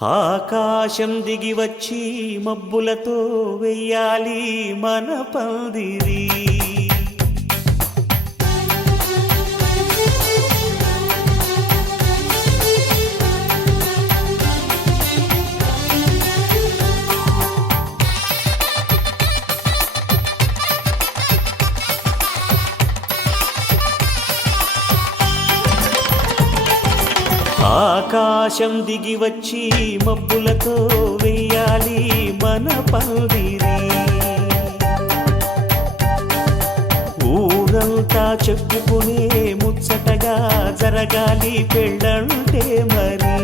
ఆకాశం దిగి వచ్చి మబ్బులతో వెయ్యాలి మన పందిరి. ఆకాశం దిగి వచ్చి మబ్బులతో వెయ్యాలి మన పందిరి. ఊరంతా చెప్పుకునే ముచ్చటగా జరగాలి పెళ్ళంటే మరి.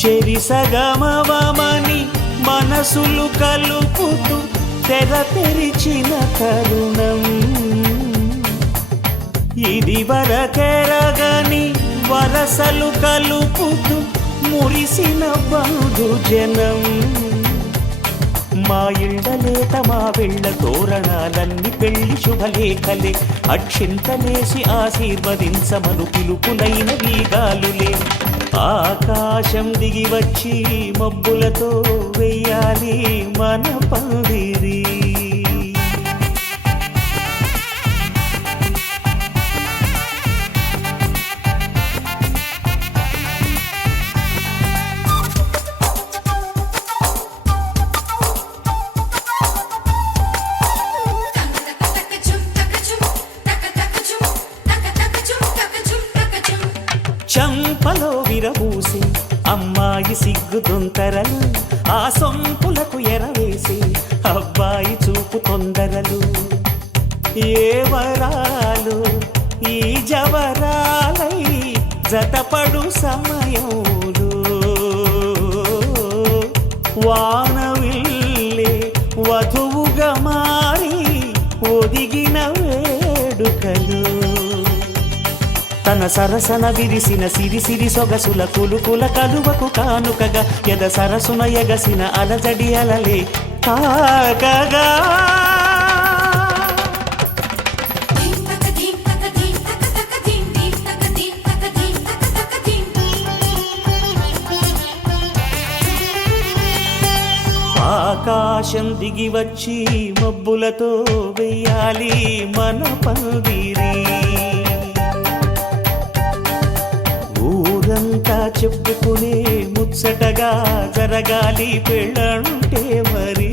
చెరిసగమవమని మనసులు కలుపుతూ తెర తెరిచిన తరుణం ఇది వరకెరగని వరసలు కలుపుతూ మురిసిన బంధుజనం. మా ఇళ్ళలేత మా వెళ్ళ తోరణాలన్నీ పెళ్లి శుభలేఖలే. అక్షింతలేసి ఆశీర్వదించమను పిలుపులైన వీగాలులే. ఆకాశం దిగి వచ్చి మబ్బులతో వెయ్యాలి మన పందిరి. చంపలో విరబూసి అమ్మాయి సిగ్గుదొంతరలు, ఆ సొంపులకు ఎరవేసి అబ్బాయి చూపు తొందరలు. ఏ వరాలు ఈ జవరాలై జతపడు సమయంలో వానవిల్లే వధువుగా మారి ఒదిగిన వేడుకలు. తన సరసన విరిసిన సిరిసిరి సొగసుల కులుకుల కలువకు కానుకగా ఎద సరసున ఎగసిన అలజడి అలలే తాకగా. ఆకాశం దిగి వచ్చి మబ్బులతో వెయ్యాలి మన పందిరి. ఊరంతా చెప్పుకునే ముచ్చటగా జరగాలి పెళ్ళంటే మరి.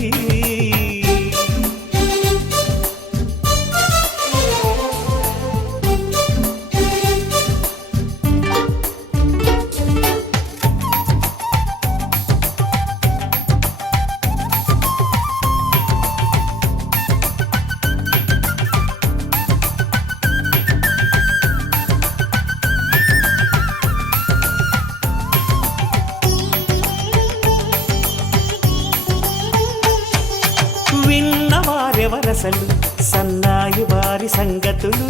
విన్నవారెవరసలు సన్నాయి వారి సంగతులు,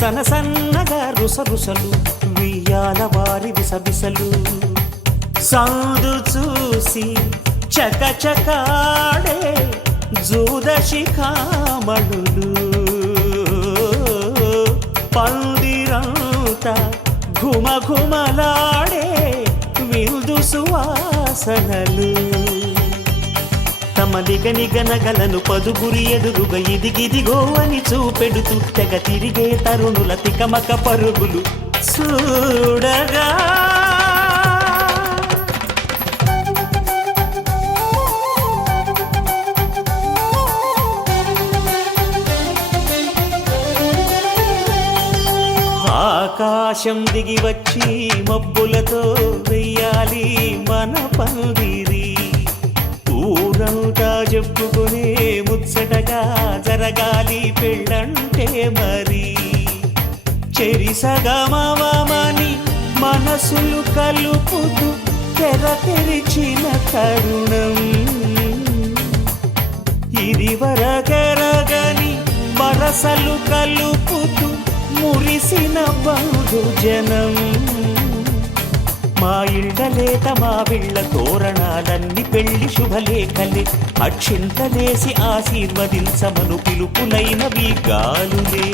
సనసన్నగా రుసరుసలు వియ్యాల వారి విసబిసలు. సందు చూసి చకచకాడే జూదశిఖామణులు, పందిరంతా ఘుమఘుమలాడే విందు సువాసనలు. తమ నిగనిగనగలను పదుగురి ఎదురుగా ఇదిగిదిగో అని చూపెడుతూ తెగ తిరిగే తరుణుల తికమక పరుగులు చూడగా. ఆకాశం దిగి వచ్చి మబ్బులతో వెయ్యాలి మన పందిరి. ఊరంతా చెప్పుకునే ముచ్చటగా జరగాలి పెళ్ళంటే మరి. చెరిసగమవమని మనసులు కలుపుతూ తెర తెరిచిన తరుణం ఇది వరకెరగని వరసలు కలుపుతూ మురిసిన బంధుజనం. మా ఇళ్ళలేత మా వెళ్ళ తోరణాలన్నీ పెళ్లి శుభలేఖలే. అక్షింతలేసి ఆశీర్వదించమను పిలుపులైన వీగాలులే.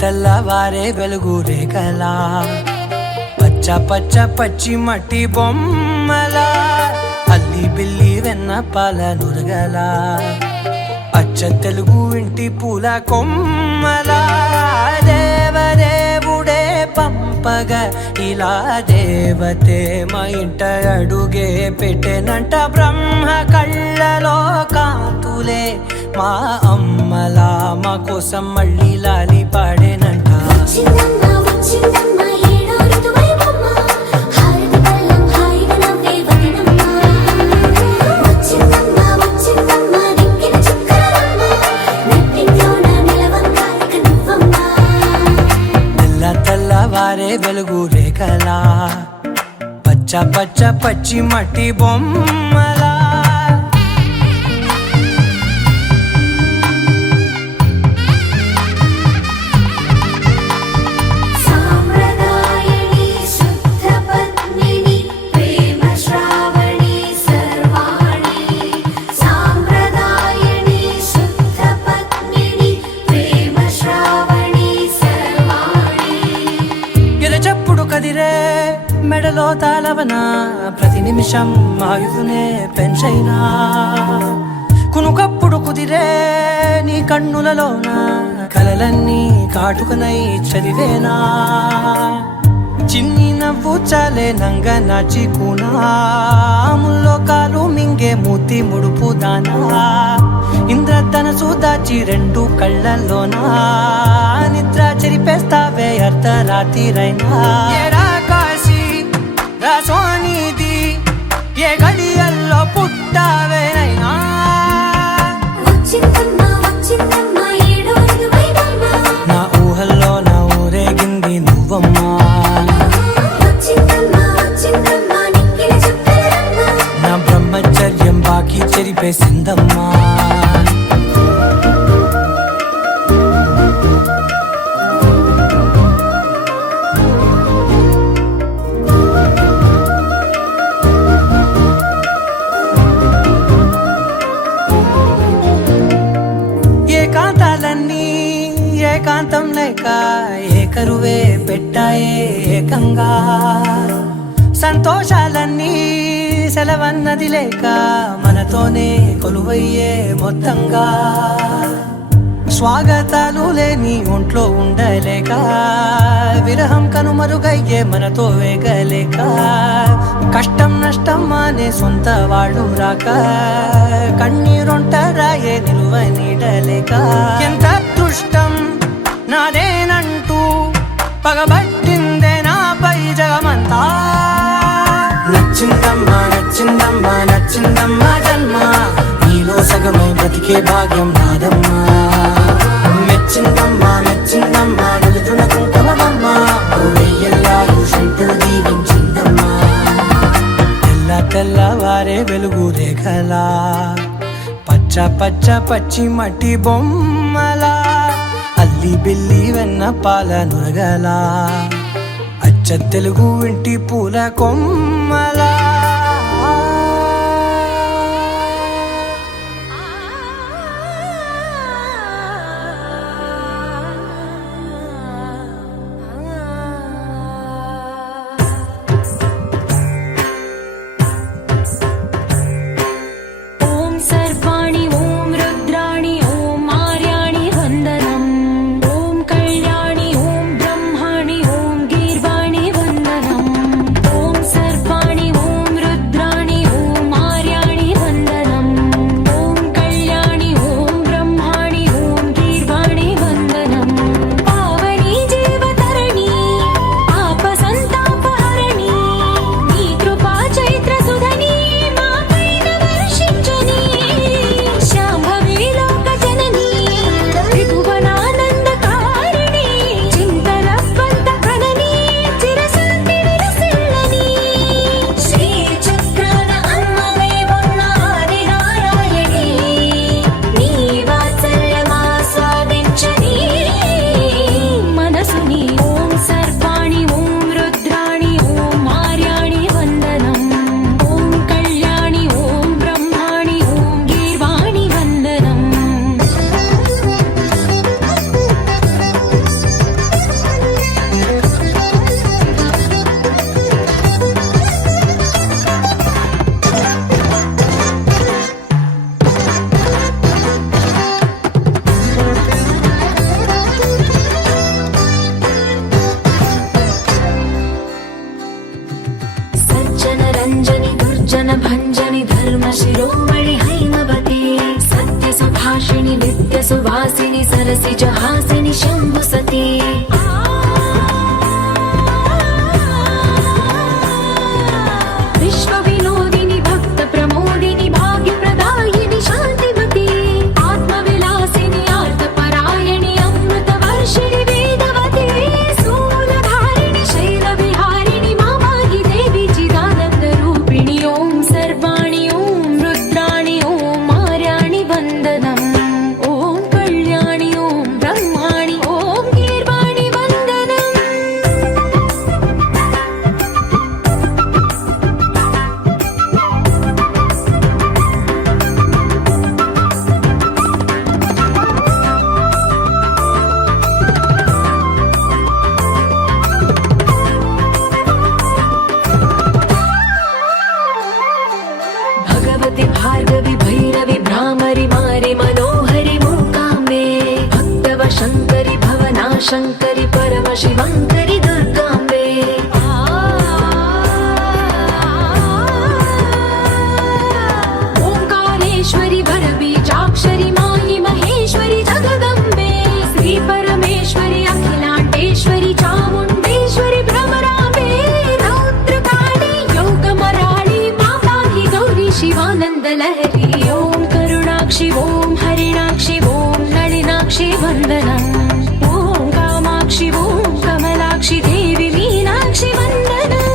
తెల్లవారే వెలుగు రేఖలా పచ్చ పచ్చ పచ్చి మట్టి బొమ్మలా అల్లి బిల్లి వెన్న పాల నురగలా అచ్చ తెలుగు ఇంటి పూల కొమ్మలా దేవదేవుడే పంపగా ఇలా దేవతే మా ఇంట అడుగే పెట్టెనంట బ్రహ్మ కళ్ళలో కాంతులే మా అమ్మలా మా కోసం మళ్ళీ లాలి పాడేనంట తెల్లవారే వెలుగు రేఖలా పచ్చ పచ్చ పచ్చి మట్టి బొమ్మలా చెప్పుడు కదిరే మెడలో తాళవన ప్రతి నిమిషం ఆయుధునే పెంచైనా కునుకప్పుడు కుదిరే నీ కన్నులలోన కలలన్నీ కాటుకనై చదివేనా చిన్ని నవ్వు చాలే నంగ నాచి కూనాముల్లో కాలు మింగే మూతి ముడుపు దానా ఇంద్రధనసు దాచి రెండు కళ్ళల్లోనా నిద్ర చెరిపేస్తావే అర్ధరాత్రిరైనా ఏరా కాశీ రాసోనిది ఏ గడియల్లో పుట్టావేనైనా నా ఊహల్లో నా ఊరేగింది నువ్వమ్మా నా బ్రహ్మచర్యం బాకీ చెరిపేసిందమ్మా ఏకాంతాలన్నీ ఏకాంతం లేక ఏకరువే పెట్టాయే ఏకంగా సంతోషాలన్నీ సెలవన్నది లేక మనతోనే కొలువయ్యే మొత్తంగా స్వాగతాలు లేని ఒంట్లో ఉండలేక విరహం కనుమరుగయ్యే మనతో వేగలేక కష్టం నష్టం అనే సొంత వాళ్ళు రాక కన్నీరొంటరాయే నిలువ నీడలేక ఎంత అదృష్టం నాదేనంటూ పగబట్టిందే నాపై జగమంతా నచ్చిందమ్మా నచ్చిందమ్మా నచ్చిందమ్మా జన్మ నీలో సగమై బ్రతికే భాగ్యం నాదమ్మా మెచ్చిందమ్మా మెచ్చిందమ్మా నిలుతున్న కుంకుమమ్మా వెయ్యల్లాలు శంకరు దీవించిందమ్మా తెల్లవారే వెలుగు రేఖలా పచ్చ పచ్చ పచ్చి మట్టి బొమ్మలా అల్లి బిల్లి వెన్న పాల నురగలా అచ్చ తెలుగు ఇంటి పూల కొమ్మలా Party भञ्जनि धर्म शिरोमणि हैमवती सत्य सुभाषिणि नित्य सुवासिनि सरसि जहासिनि शम्भु सती विश्व विनोदिनि भक्त प्रमोदिनि भाग्य प्रदायिनि शान्तिवती आत्मविलासिनि आर्तपरायणि अमृत वर्षिणि वेदवती स्थूलधारिणि शैलविहारिणि मामाहि देवी चिदानन्द रूपिणि ॐ सर्वाणि ॐ रुद्राणि ॐ मार्याणि वन्दनम् ॐ कल्याणि ॐ ब्रह्माणि ॐ गीर्वाणि वन्दनम् भगवति भार्गवि भैरवि भ्रामरि मारि मनोहरि मूकाम्बे भक्तव शङ्करि भवना शङ्करि परम शिवङ्करि दुर्गाम्बे ओङ्कारेश्वरि वरबीजाक्षरि मायि महेश्वरि जगदम्बे श्री परमेश्वरि अखिलाण्डेश्वरि चामुण्डेश्वरि भ्रमराम्बे रौद्रकाली योगमराळि माताहि गौरी शिवानन्द लहरी ॐ करुणाक्षि ॐ हरिणाक्षि ॐ नलिनाक्षि वन्दनम् ॐ कामाक्षि ॐ कमलाक्षि देवि मीनाक्षि वन्दनम्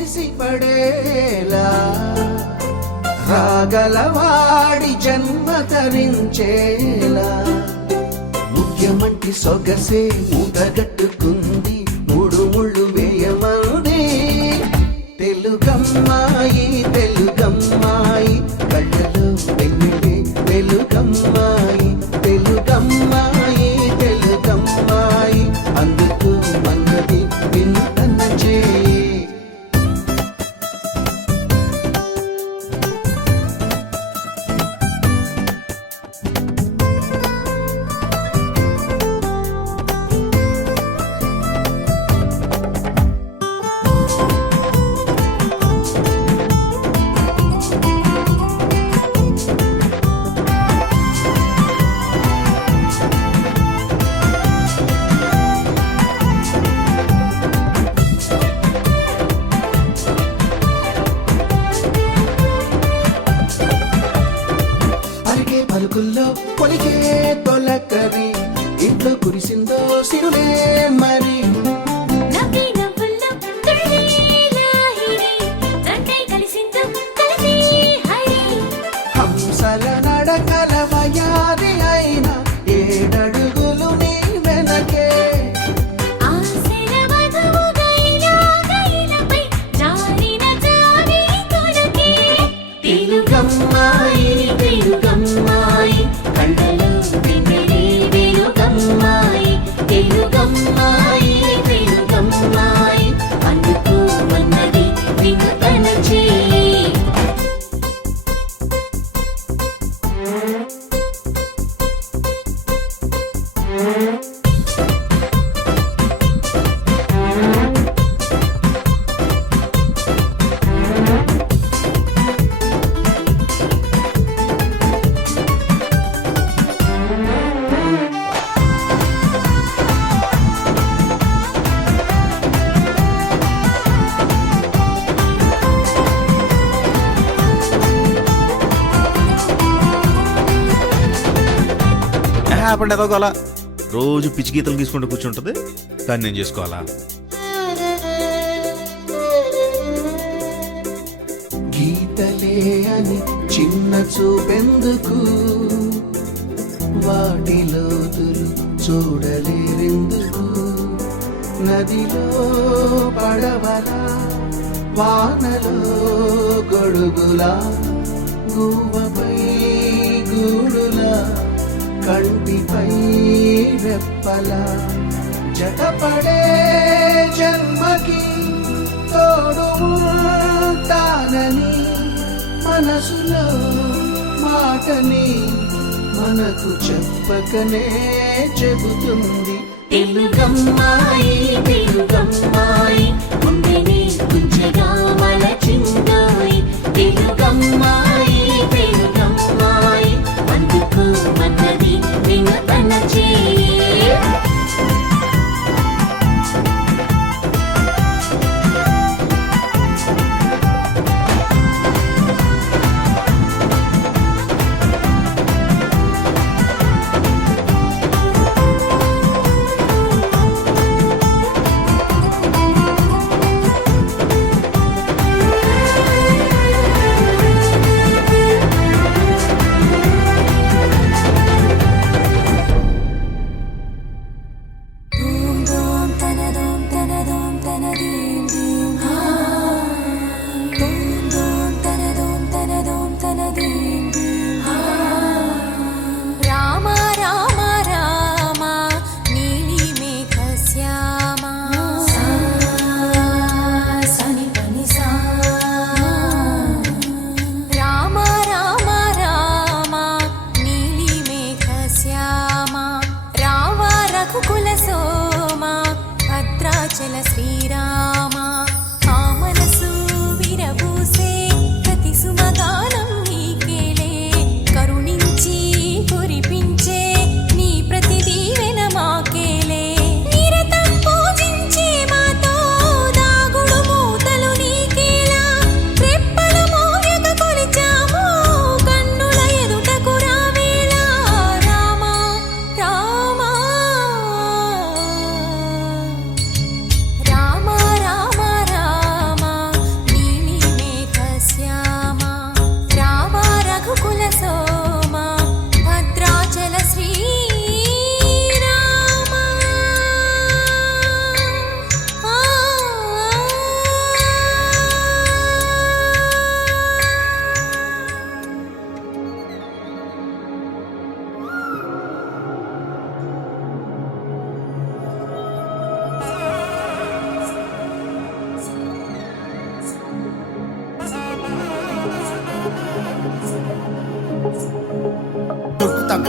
మురిసిపడేలా రాగలవాడి జన్మ తరించేలా ముఖ్యమంటి సొగసే మూటగట్టుకుంది మూడు ముళ్ళు వేయమనుడే తెలుగమ్మాయి తెలుగమ్మాయి కళ్ళలో వెన్నెలే వెలుగమ్మాయి తెలుగమ్మాయి తెలుగమ్మాయి అందుకు మన్నది వింతన చేయి పలుకుల్లో పొలికే తొలకరి ఇంట్లో కురిసిందో సిరులే మరి నవ్వి నవ్వుల్లో తుళ్ళి లాహిరి జంటై కలిసిందో కలిసి హరి హంసల నడకల వయారి అయిన ఏడడుగులు నీ వెనకే ఆశల వధువుగైనా గైనపై జారిన జారి కొనకే తెలుగమ్మాయి తెలుగమ్మాయి కళ్ళలో వెన్నెలే వెలుగమ్మాయి తెలుగమ్మాయి తెలుగమ్మాయి అందుకు మన్నది వినతన చేయి హ్యాపండి ఏదో అలా రోజు పిచ్చి గీతలు తీసుకుంటూ కూర్చుంటుంది దాన్ని నేను చేసుకోవాలా గీతలే అని చిన్న చూపెందుకు వాటిలోతులు చూడలేరెందుకు నదిలో పడవలా వానలో గొడుగులా గువ్వపై గూడులా కంటిపై రెప్పలా జటపడే జన్మకి తోడు ఉంటానని మనసులో మాటని మనకు చెప్పకనే చెబుతుంది తెలుగమ్మాయి తెలుగమ్మాయి గుండెని గుంజగా మలచిందోయ్ తెలుగమ్మాయి తెలుగమ్మాయి అందుకు మన్నది వినతన చేయి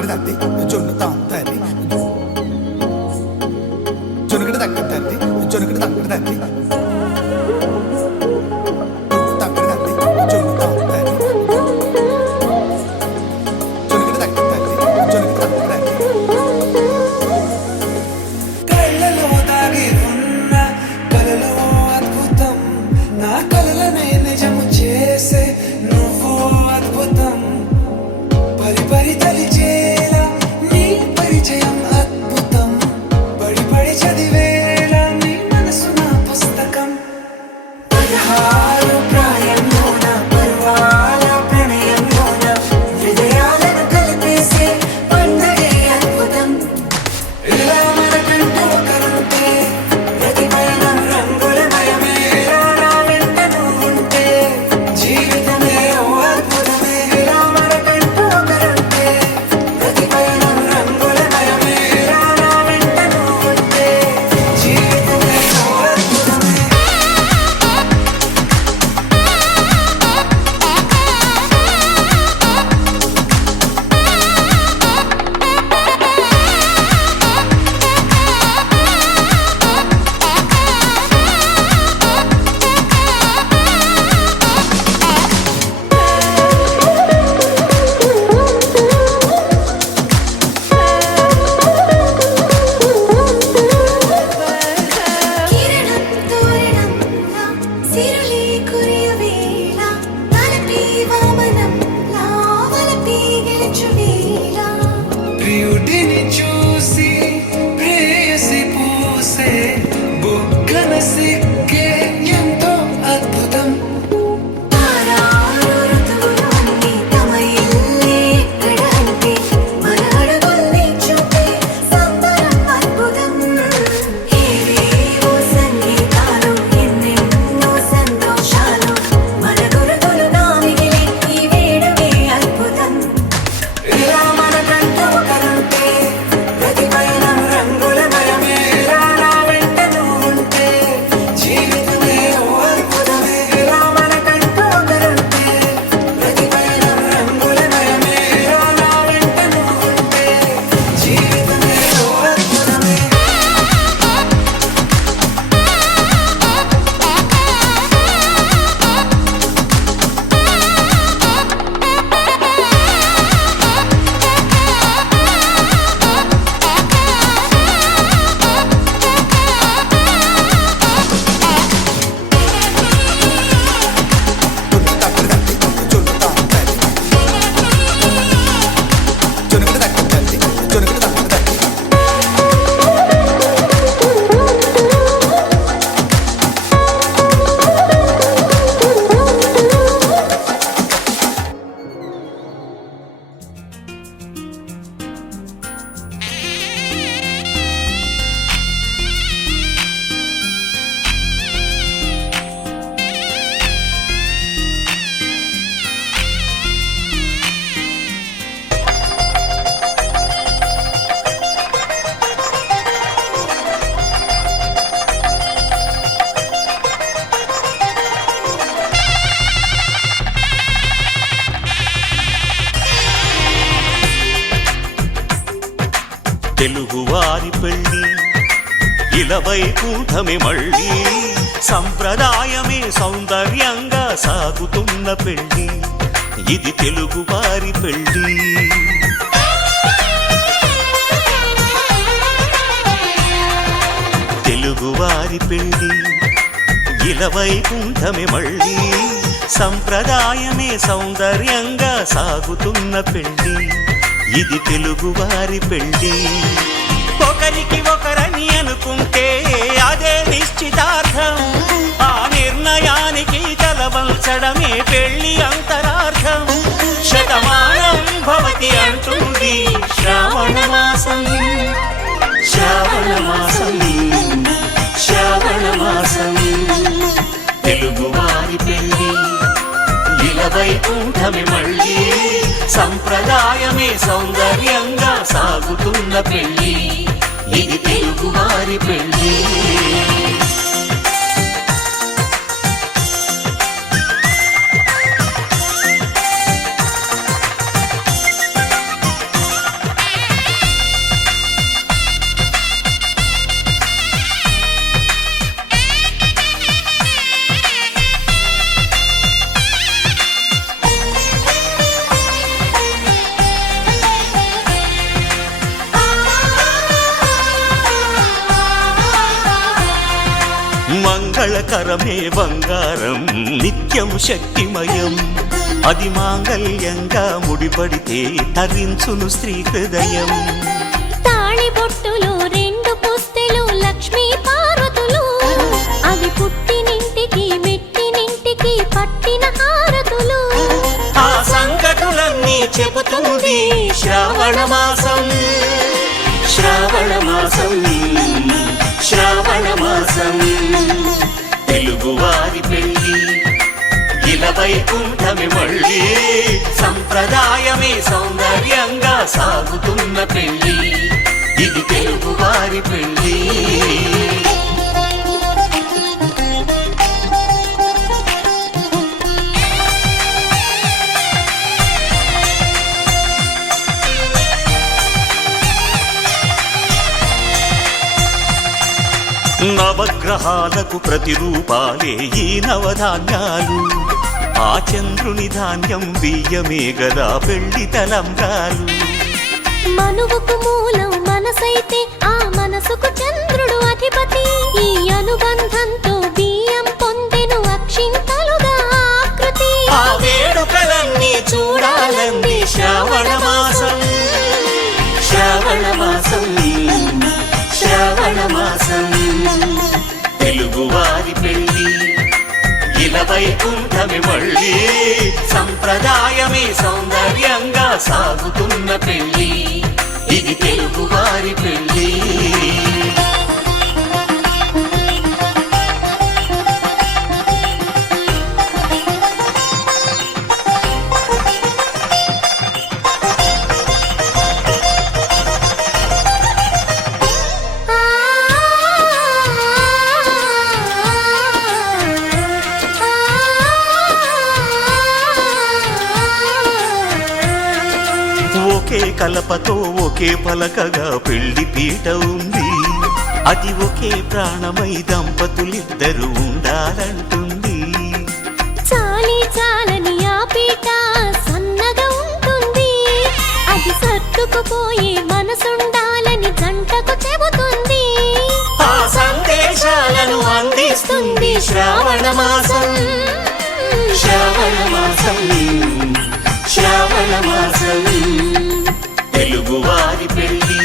తక్కడ తద్ది జొన్ను తాంతది జొనుకడ తక్కడ తద్ది జొనుకడ తక్కడ తద్ది తక్కడ తద్ది జొన్ను తాంతది జొనుకడ తక్కడ తద్ది జొనుకడ తక్కడ తద్ది కళ్ళలో దాగి ఉన్న కలలో అద్భుతం నా కలలనే నిజము చేసే నువ్వు అద్భుతం పరి పరి తలిచేలా నీ పరిచయం అద్భుతం పడి పడి చదివేలా నీ మనసు నా పుస్తకం 16 ప్రాయంలోన పర్వాల ప్రణయంలోన హృదయాలను కలిపేసే పండగే అద్భుతం ఇలా మనకంటూ ఒకరుంటే ప్రతి పయనం రంగులమయమే ఇలా నా వెంట నువ్వుంటే జీవితమే ఓ అద్భుతమే ఇలా మనకంటూ ఒకరుంటే ప్రతి పయనం రంగులమయమే ఇలా నా వెంట నువ్వుంటే జీవితమే ఓ అద్భుతమే కిరణం తోరణంలా సిరులే కురియవేళ తలపి వామనంలా వలపి గెలుచువేళ ప్రియుడిని చూసి ప్రేయసి పూసే బుగ్గన సిక్కే ఎంతో అద్భుతం తారారు ఋతువులు అన్నీ తమ ఇల్లే ఎక్కడ అంటే మన అడుగుల్ని చూపే సంబరం అద్భుతం ఏవేవో సంగీతాలు ఎన్నెన్నో సంతోషాలు మన గురుతులుగా మిగిలే ఈ వేడుకే అద్భుతం ఇలా మనకంటూ ఒకరుంటే ప్రతి పయనం రంగులమయమే ఇలా నా వెంట నువ్వుంటే జీవితమే ఓ అద్భుతమే ఇలా మనకంటూ ఒకరుంటే ప్రతి పయనం రంగులమయమే ఇలా నా వెంట నువ్వుంటే జీవితమే ఓ అద్భుతమే తెలుగువారి పెళ్ళి ఇలవై కూటమి మళ్ళీ సంప్రదాయమే సౌందర్యంగా సాగుతున్న పెళ్ళి ఇది తెలుగువారి పెళ్ళి తెలుగువారి పెళ్ళి ఇలవై కూటమి మళ్ళీ సంప్రదాయమే సౌందర్యంగా సాగుతున్న పెళ్ళి ఇది తెలుగువారి పెళ్ళి ఒకరికి ఒకరని అనుకుంటే అదే నిశ్చితార్థం ఆ నిర్ణయానికి తలవంచడమే పెళ్లి అంతరార్థం శతమానం భవతి అంటుంది శ్రావణ మాసం శ్రావణ మాసం శ్రావణ మాసం తెలుగువారి పెళ్ళి ఇలవై కూటమి మళ్ళీ సంప్రదాయమే సౌందర్యంగా సాగుతున్న పెళ్ళి ఇది తెలుగువారి పెళ్ళి మంగళకరమే బంగారం నిత్యం శక్తిమయం అది మాంగళ్యంగా ముడిపడితే తరించును స్త్రీ హృదయం తాళిబొట్టులో రెండు పుస్తెలు లక్ష్మీ పార్వతులు అవి పుట్టినింటికి మెట్టినింటికి పట్టిన హారతులు ఆ సంకటులన్నీ చెబుతుంది శ్రావణ మాసం శ్రావణ మాసం శ్రావణ మాసం తెలుగువారి పెళ్ళి ఇలా వైకుంఠమి మళ్ళీ సంప్రదాయమే సౌందర్యంగా సాగుతున్న పెళ్ళి ఇది తెలుగువారి పెళ్ళి నవగ్రహాలకు ప్రతిరూపాలే ఈ నవధాన్యాలు ఆ చంద్రుని ధాన్యం బియ్యమే గదా పెళ్లి తలంబ్రాలు మనువుకు మూలం మనసైతే ఆ మనసుకు చంద్రుడు అధిపతి ఈ అనుబంధంతో బియ్యం పొందెను అక్షింతలుగా ఆకృతి ఆ వేడుకలన్నీ చూడాలంది శ్రావణ మాసం శ్రావణ మాసం శ్రావణ మాసం తెలుగువారి పెళ్ళి ఇలా వైకుంఠమి మళ్ళీ సంప్రదాయమే సౌందర్యంగా సాగుతున్న పెళ్ళి ఇది తెలుగువారి పెళ్ళి ఒకే కలపతో ఒకే పలకగా పెళ్లి పీట ఉంది అది ఒకే ప్రాణమై దంపతులిద్దరూ ఉండాలంటుంది చాలి చాలని ఆ పీట సన్నగా ఉంటుంది అది సర్దుకుపోయే మనసుండాలని జంటకు చెబుతుంది ఆ సందేశాలను అందిస్తుంది శ్రావణ మాసం శ్రావణ మాసం శ్రావణ మాసం తెలుగువారి పెళ్ళి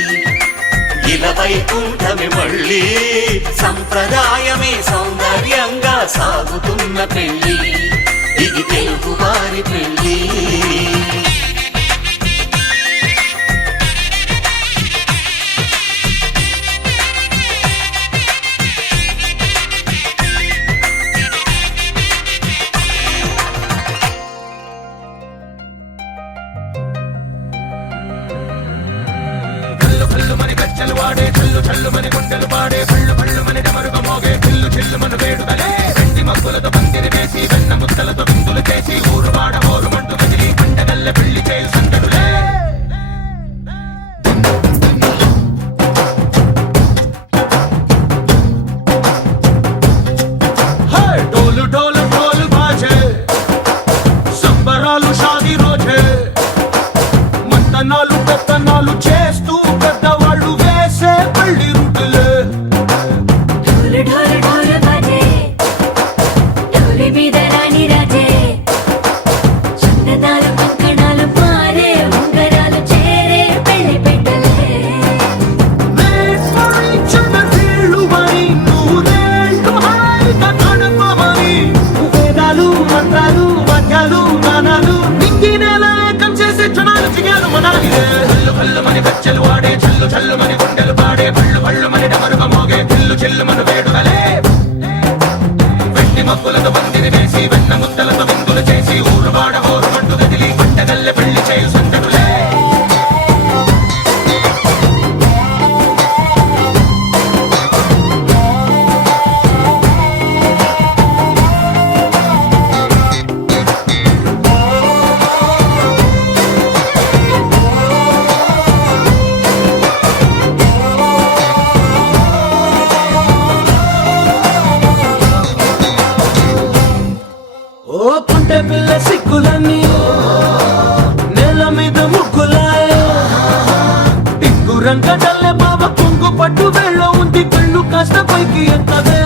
ఇలా వైకుంఠమి మళ్ళీ సంప్రదాయమే సౌందర్యంగా సాగుతున్న పెళ్ళి ఇది తెలుగువారి పెళ్ళి ढोल ढोल ढोल बाजे సంబరాలు షాదీ రోజే మంతనాలు పెత్తనాలు చేస్తూ పెద్దవాళ్ళు వేసే పెళ్లి రుటులే ढोल ढोल ढोल बजे ढोली మీద రాణి రాజే చందనాలు కంకణాలు మారే ఉంగరాలు చేరే పెళ్లి పెట్టలే Made for each other వీళ్ళువని నూరేళ్ళు హాయిగా గడపమని వేదాలు మంత్రాలు వాక్యాలు గానాలు నింగినేల ఏకం చేసే క్షణాలు చిగాలు మనాలి హల్లు హల్లు మని గజ్జలు వాడే చల్లు చల్లు మని గుండెలు పాడే పళ్ళు పళ్ళు మని డమరుగ మోగే చిల్లు చిల్లు మన వేడుకలే వెండి మబ్బులతో పందిరి వేసి వెన్న ముద్దలతో విందులు చేసి ఊరువాడ ఊరుమంటూ గదిలి పంటగల్లె పెళ్లి చేయు సందడులే ఓ పుంటె పిల్ల సిక్కులన్నీ నేల మీద ముగ్గులాయ టిక్కు రంగడల్లె బావ కొంగు పట్టు వెళ్ళ ఉంది కళ్ళు కాస్త పైకి ఎత్తదే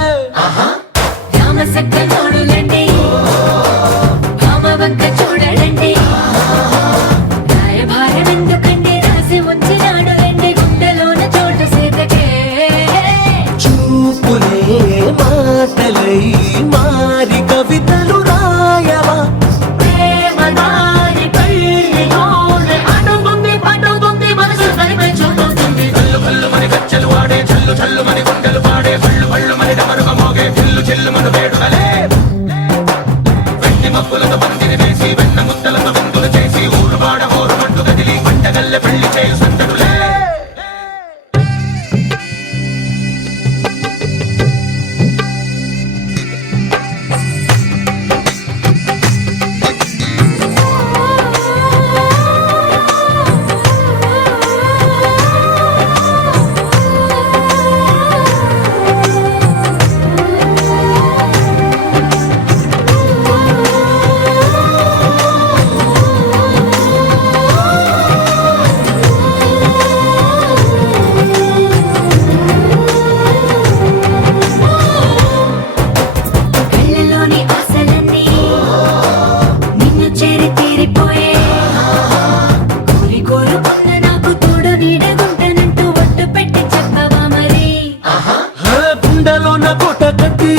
కోట కట్టి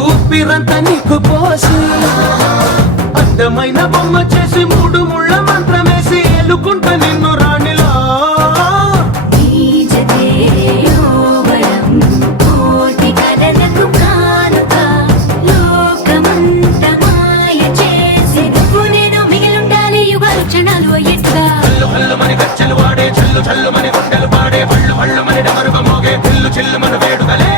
ఊపిరంతా నీకు పోసి అందమైన బొమ్మ చేసి మూడు ముళ్ళ మంత్రమేసి ఎలుకుంట నిన్ను రాణిలా నీజతే యోవరం కోటి కలలకు కానుక లోకమంత మాయ చేసి నువ్వు నేను మిగిలుండాలి యుగాలు క్షణాలు ఎట్లా హల్లు హల్లు మని గచ్చలు వాడే చల్లు చల్లు మని గుండెలు పాడే హళ్ళు హళ్ళు మని డమరుగ మోగే పిల్లు చిల్లు మన వేడుకలే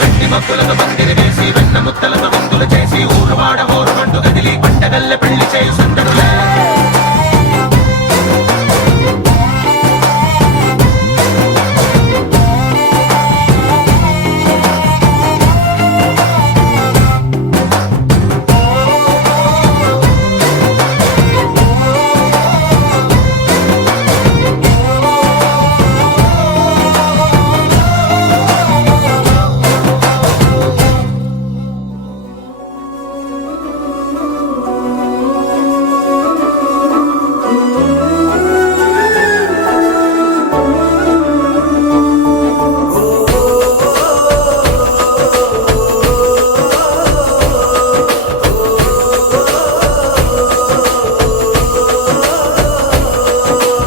వెండి మక్కులతో పందిరి వేసి వెన్న ముత్తలతో విందులు చేసి ఊరువాడ ఊరు పండు కదిలి పంటగల్లె పెళ్లి చేయు సందడులే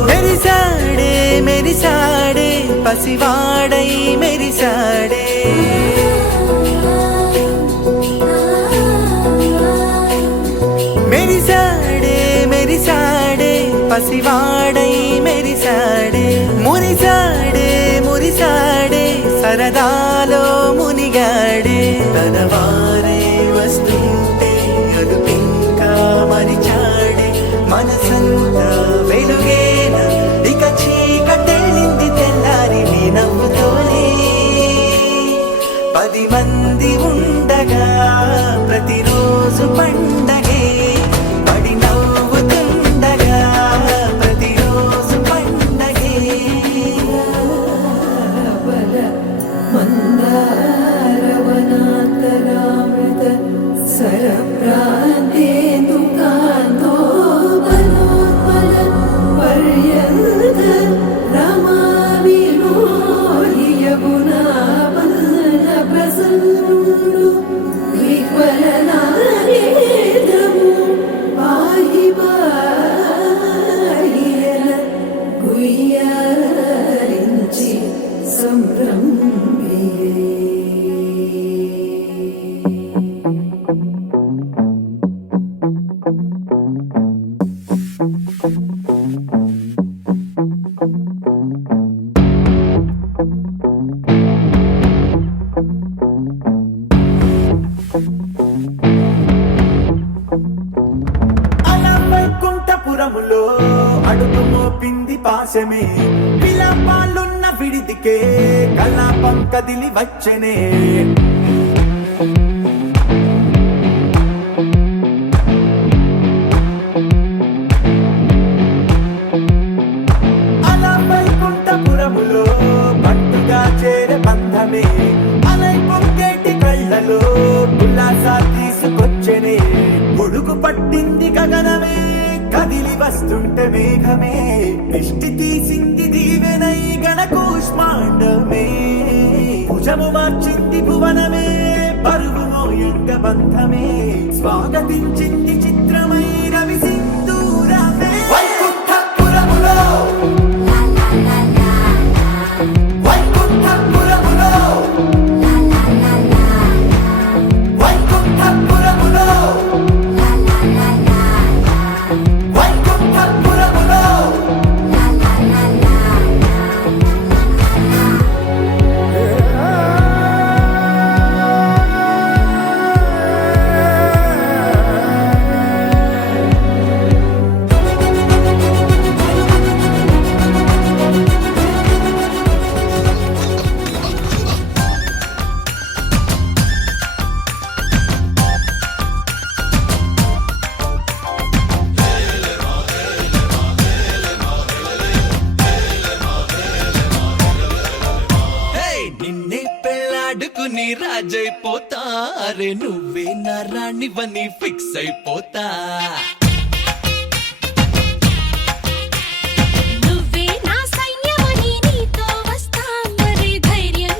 మెరిసాడే మెరిసాడే పసివాడై మెరిసాడే మెరిసాడే మెరిసాడే పసివాడై మెరిసాడే మురిసాడే మురిసాడే సరదాలో మునిగాడే తనవారే వస్తుంటే అదుపింకా మరిచాడే మనసంతా వెలుగేన ఇక చీకటెళ్ళింది తెల్లారి నీ నవ్వుతోనే 10 మంది ఉండగా ప్రతిరోజు పండగే పడి నవ్వుతుండగా ప్రతిరోజు పండగే మందారవనాంతరామృత సరప్రాంతేందుకాంతో బలోత్పల పర్యంత రమావినోహి యమునా పల్లన ప్రసన్నుడు విహ్వలనానేత్రము పాహి పాహియన గుయ్యారించి సంభ్రమియే అలా వైకుంఠపురములో అడుగు మోపింది పాశమే విలాపాలున్న విడిదికే కలాపం కదిలి వచ్చనే అలా వైకుంఠపురములో పట్టుగా చేరే బంధమే అలై పొంగేటి కళ్ళలో ఉల్లాసా తీసుకొచ్చనే గొడుగు పట్టింది గగనమే కదిలి వస్తుంటే మేఘమే దృష్టి తీసింది దీవెనై గణకూష్మాండమే భుజము మార్చింది భువనమే పరువు మోయంగ బంధమే స్వాగతించింది చిత్రమై రవి సింధూరమే వైకుంఠపురములో వైకుంఠపురములో వైకుంఠపురములో వైకుంఠపురములో నిన్నే పెళ్ళాడుకుని రాజైపోతా అరే నువ్వే నా రాణివని ఫిక్స్ అయిపోతా నువ్వే నా సైన్యమని నీతో వస్తా మరి ధైర్యం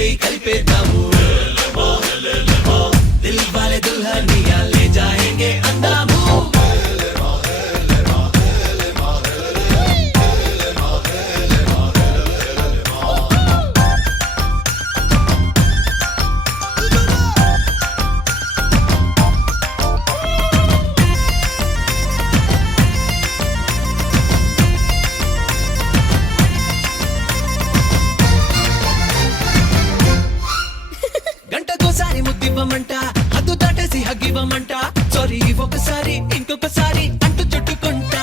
చేయి కలిపేద్దాము దిల్ వాలే దుల్హనియా లే జాయేంగే అందాము గంటకోసారి ముద్దివ్వమంట హద్దు దాటేసి హగ్గివ్వమంట సారీ ఒకసారి ఇంకొకసారి అంటూ చుట్టుకుంటా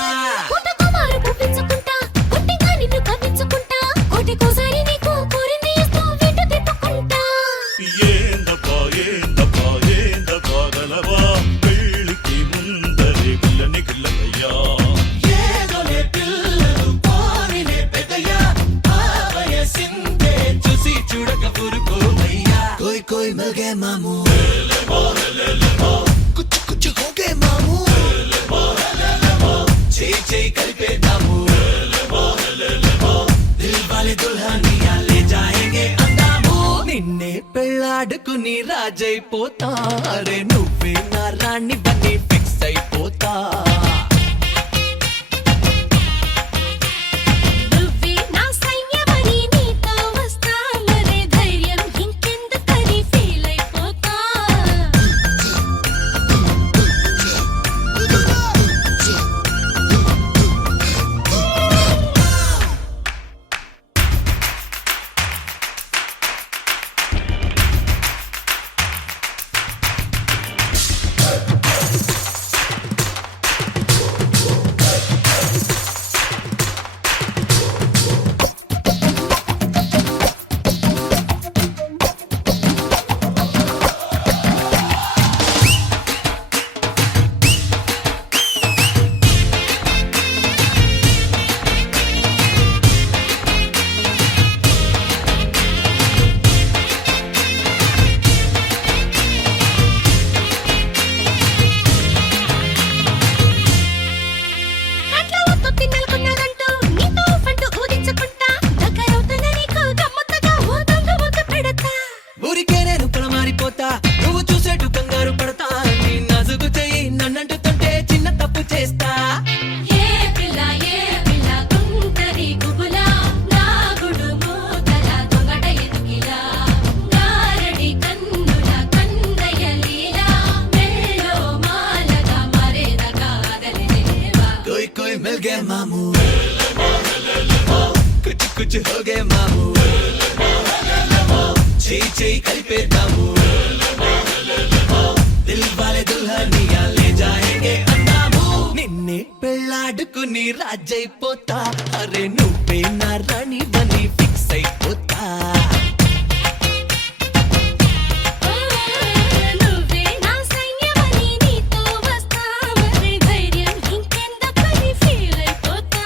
పుట్టకుమారు పుట్టించుకుంటా పుట్టిగా నిన్ను కవ్వించుకుంటా కోటికోసారి నీకు కోరింది ఇస్తూ వెంట తిప్పుకుంటా ఏందబ్బా ఏందబ్బా ఏందబ్బా గలవా పెళ్ళికి ముందరే పిల్లని గిల్లయ్యా ఏదోలే పిల్లలు పోనిలే పెద్దయ్యా ఆ వయసిందే చూసి చూడక పురుకోవయ్యా కోయ్ కోయ్ మిల్ గే మాము కుచ్చు కుచ్చు హో గే మాము చేయి చేయి కలిపేద్దాము దిల్ వాలే దుల్హనియా లే జాయేంగే అందాము నిన్నే పెళ్ళాడుకుని రాజైపోతా అరే నువ్వే నా రాణి బన్ని ఫిక్స్ అయిపోతా నువ్వే నా సైన్యమని నీతో వస్తా మరే ధైర్యం ఇంకెందుకని ఫీల్ అయిపోతా కంట్లతో తిన్నలుకున్నదంటూ నీతో ఫంటు ఊదించుకుంటా దగ్గరవుతున్న నీకు గమ్మత్తుగా ఓ దొంగ ముద్దు పెడతా ఊరికే నేను మారిపోతా నువ్వు చూసేటు కంగారు పడతా నీ నసుగు చెయ్యి నన్నంటుతుంటే చిన్న తప్పు చేస్తా ఏ పిల్ల గుంటరి గుబులా నా గుడు మూతల దొంగట ఎదుకిలా గారడి కన్నుల కన్నయ్య లీలా మెల్లో మాలగా మరేదగా అదలిదేవా కోయ్ కోయ్ మిల్ గే మాము కుచ్ కుచ్ హో గే మాము చేయి చేయి కలిపేద్దాము దిల్ వాలే దుల్హనియా లే జాయేంగే అందాము నిన్నే పెళ్ళాడుకుని రాజైపోతా అరే నువ్వే నా రాణి బని ఫిక్స్ అయిపోతా నువ్వే నా సైన్యమని నీతో వస్తా మరే ధైర్యం ఇంకెందుకని ఫీల్ అయిపోతా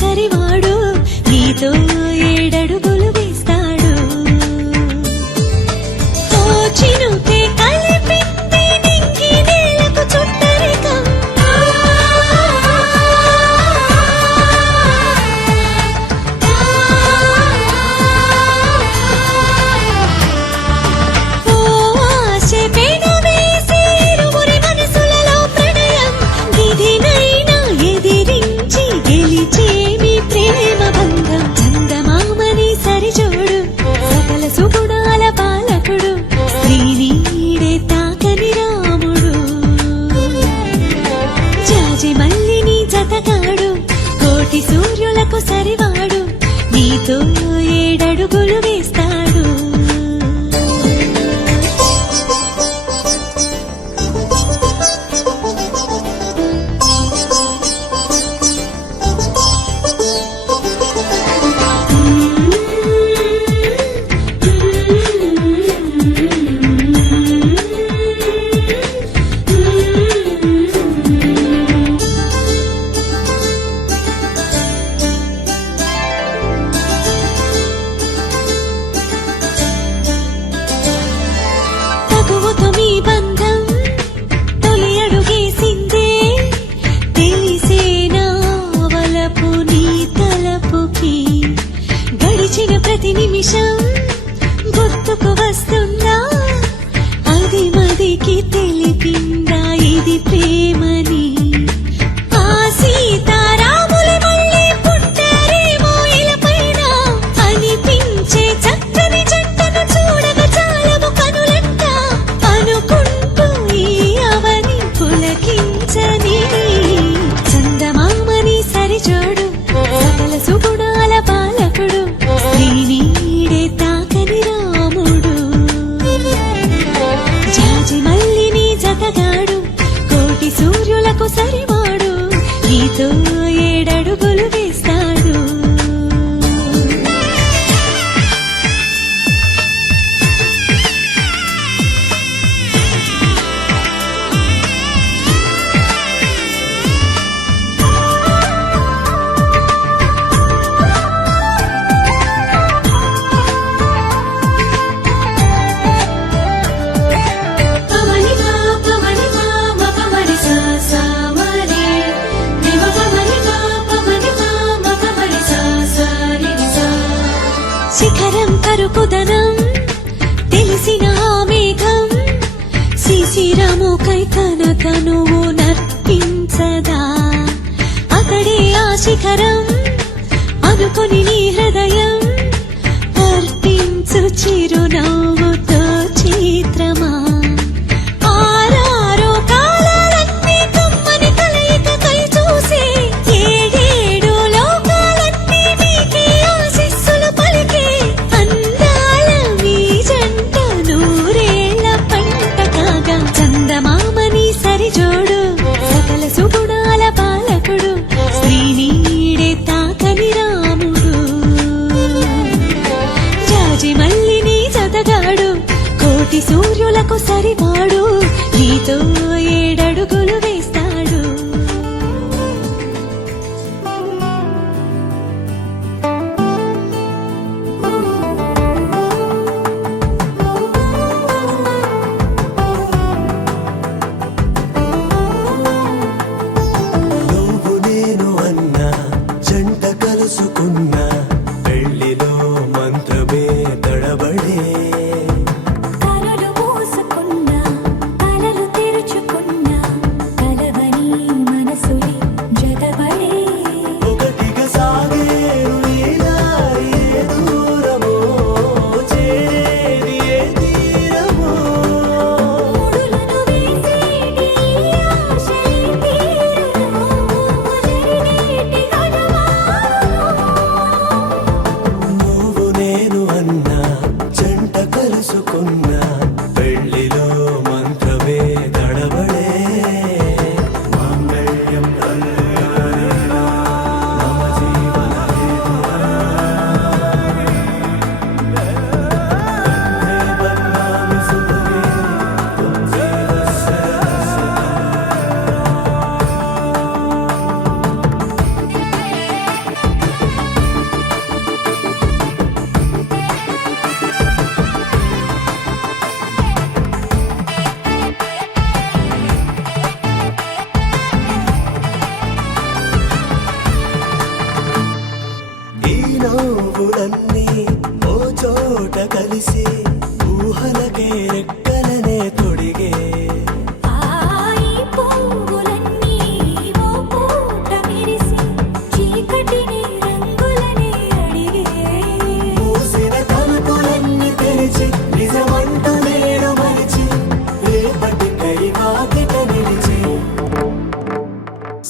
సరివాడు నీతో ఏడడుగులు వేస్తాడు ఓ చినుకే కలిపింది నింగి నేలకు చుట్టరికం ఏడడుగులు వేస్తాడు. తగువుతో మీ బంధం తొలి అడుగేసిందే, తెలిసేనా వలపు నీ తలపుకి. గడిచిన ప్రతి నిమిషం గుర్తుకు వస్తుందా, అది మదికి తెలిపిందా ఇది ప్రేమని. ఆ సీతారాములు మళ్ళీ పుట్టారేమో ఇలపైన అనిపించే చక్కని జంటను చూడగా చాలవు కనులంట. అనుకుంటూ ఈ అవని పులకించని చందమామని సరిచోడు, సకల సుగుణాల పాలకుడు, శ్రీనీడే తాకని రాముడు. జాజి మల్లిని జతగాడు, కోటి సూర్యులకు సరివాడు, నీతో ఏడడుగులు వేస్తాడు. పమని మా పమని మా మ పమని సా సా మరే ని మ పమని మా పమని మా మ పమని సా సా ని ని సా. శిఖరం కరుకుదనం తెలిసిన ఆ మేఘం, శిశిరముకై తన తనువు నర్పించదా. అతడే ఆ శిఖరం అనుకొని నీ హృదయం అర్పించు చిరునవ్వుతో చిత్రమా. ఆరారో కాలాలన్నీ కమ్మని కలయికకై చూసే, ఏడేడు లోకాలన్నీ మీకే ఆశీస్సులు పలికే. అందాల మీ జంట నూరేళ్ల పంట కాగా, చందమామని సరిజోడు, సకల సుగుణాల పాలకుడు, శ్రీనీడే తాకని రాముడు. జాజి మల్లిని జతగాడు, కోటి సూర్యులకు సరివాడు, నీతో ఏడడుగులు వేస్తాడు. నువ్వు నేను అన్న జంట కలుసుకున్న పెళ్లిలో మంత్రమే తడబడే. కనులు మూసుకున్నా కలలు తెరుచుకున్నా, కలవని మనసులే జతబడే. ఒకటిగా సాగేరు ఈ దారి, ఏ దూరమో చేరేది ఏ తీరమో. ముడులను వేసేటి ఆశలే తీరును, జరిగేటి అనుమానం. నువ్వు నేను అన్న జంట కలుసుకున్న పెళ్లిలో మంత్రమే తడబడే. మాంగళ్యం కళ్యాణేన మమ జీవన బంధామి సుఖమే త్వం జీవస్య ఈ నవ్వులన్నీ ఓ చోట కలిసి ఊహలకే రెక్కలనే తొడిగే. ఈ పువ్వులన్నీ ఓ పూట మెరిసి, చీకటిని రంగులనే అడిగే. మూసిన తలుపులన్నీ తెరిచి నిజమంటూ నేడు మరిచి, రేపటికై వాకిట నిలిచి.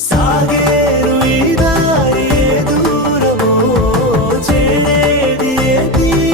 సాగేరు ఈ దారి, ఏ దూరమో చేరేది ఏ తీరమో.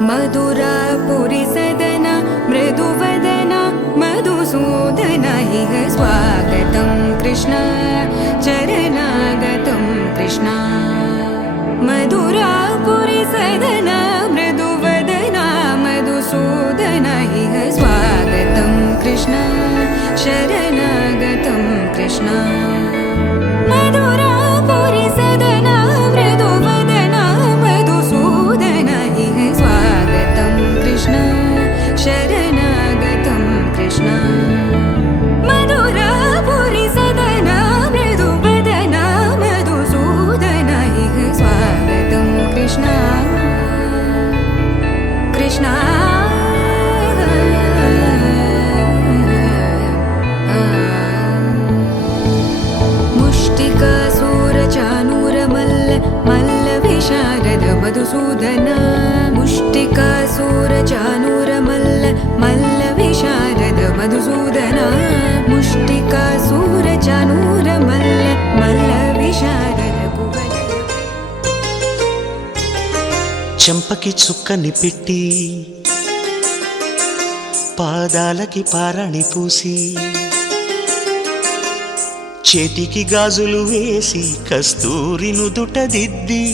मधुरापुरि सदन मृदुवदन मधुसूदन इह स्वागतं कृष्ण चरणागतं कृष्ण मधुरापुरि सदन मृदुवदन मधुसूदन इह स्वागतं कृष्ण शरणागतं कृष्ण मधुरापुरि सदन मृदुवदन मधुसूदन इह स्वागतं कृष्ण शरणागतं कृष्ण मधुरापुरि सदन मृदुवदन मधुसूदन इह स्वागतं कृष्ण कृष्ण मुष्टिकासूरचानूरमल्ल मल्लविशारद मधुसूदन मुष्टिकासूरचानूरमल्ल मल्लविशारद मधुसूदन मुष्टिकासूरचानूरमल्ल मल्लविशारद कुवलय చెంపకి చుక్కని పెట్టి పాదాలకి పారాణి పూసి చేతికి గాజులు వేసి కస్తూరి నుదుట దిద్ది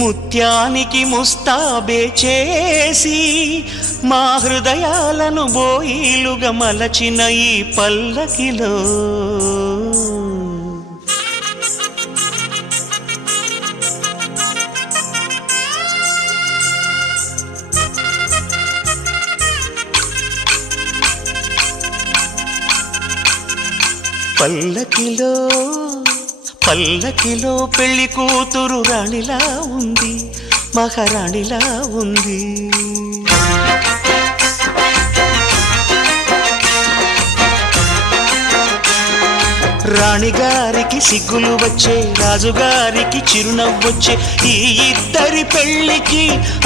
ముత్యానికి ముస్తాబే చేసి మా హృదయాలను బోయిలుగా మలచిన ఈ పల్లకిలో పల్లకిలో పల్లకిలో పెళ్లి కూతురు రాణిలా ఉంది మహారాణిలా ఉంది రాణిగారికి సిగ్గులు వచ్చే రాజుగారికి చిరునవ్వొచ్చే ఈ ఇద్దరి పెళ్లికి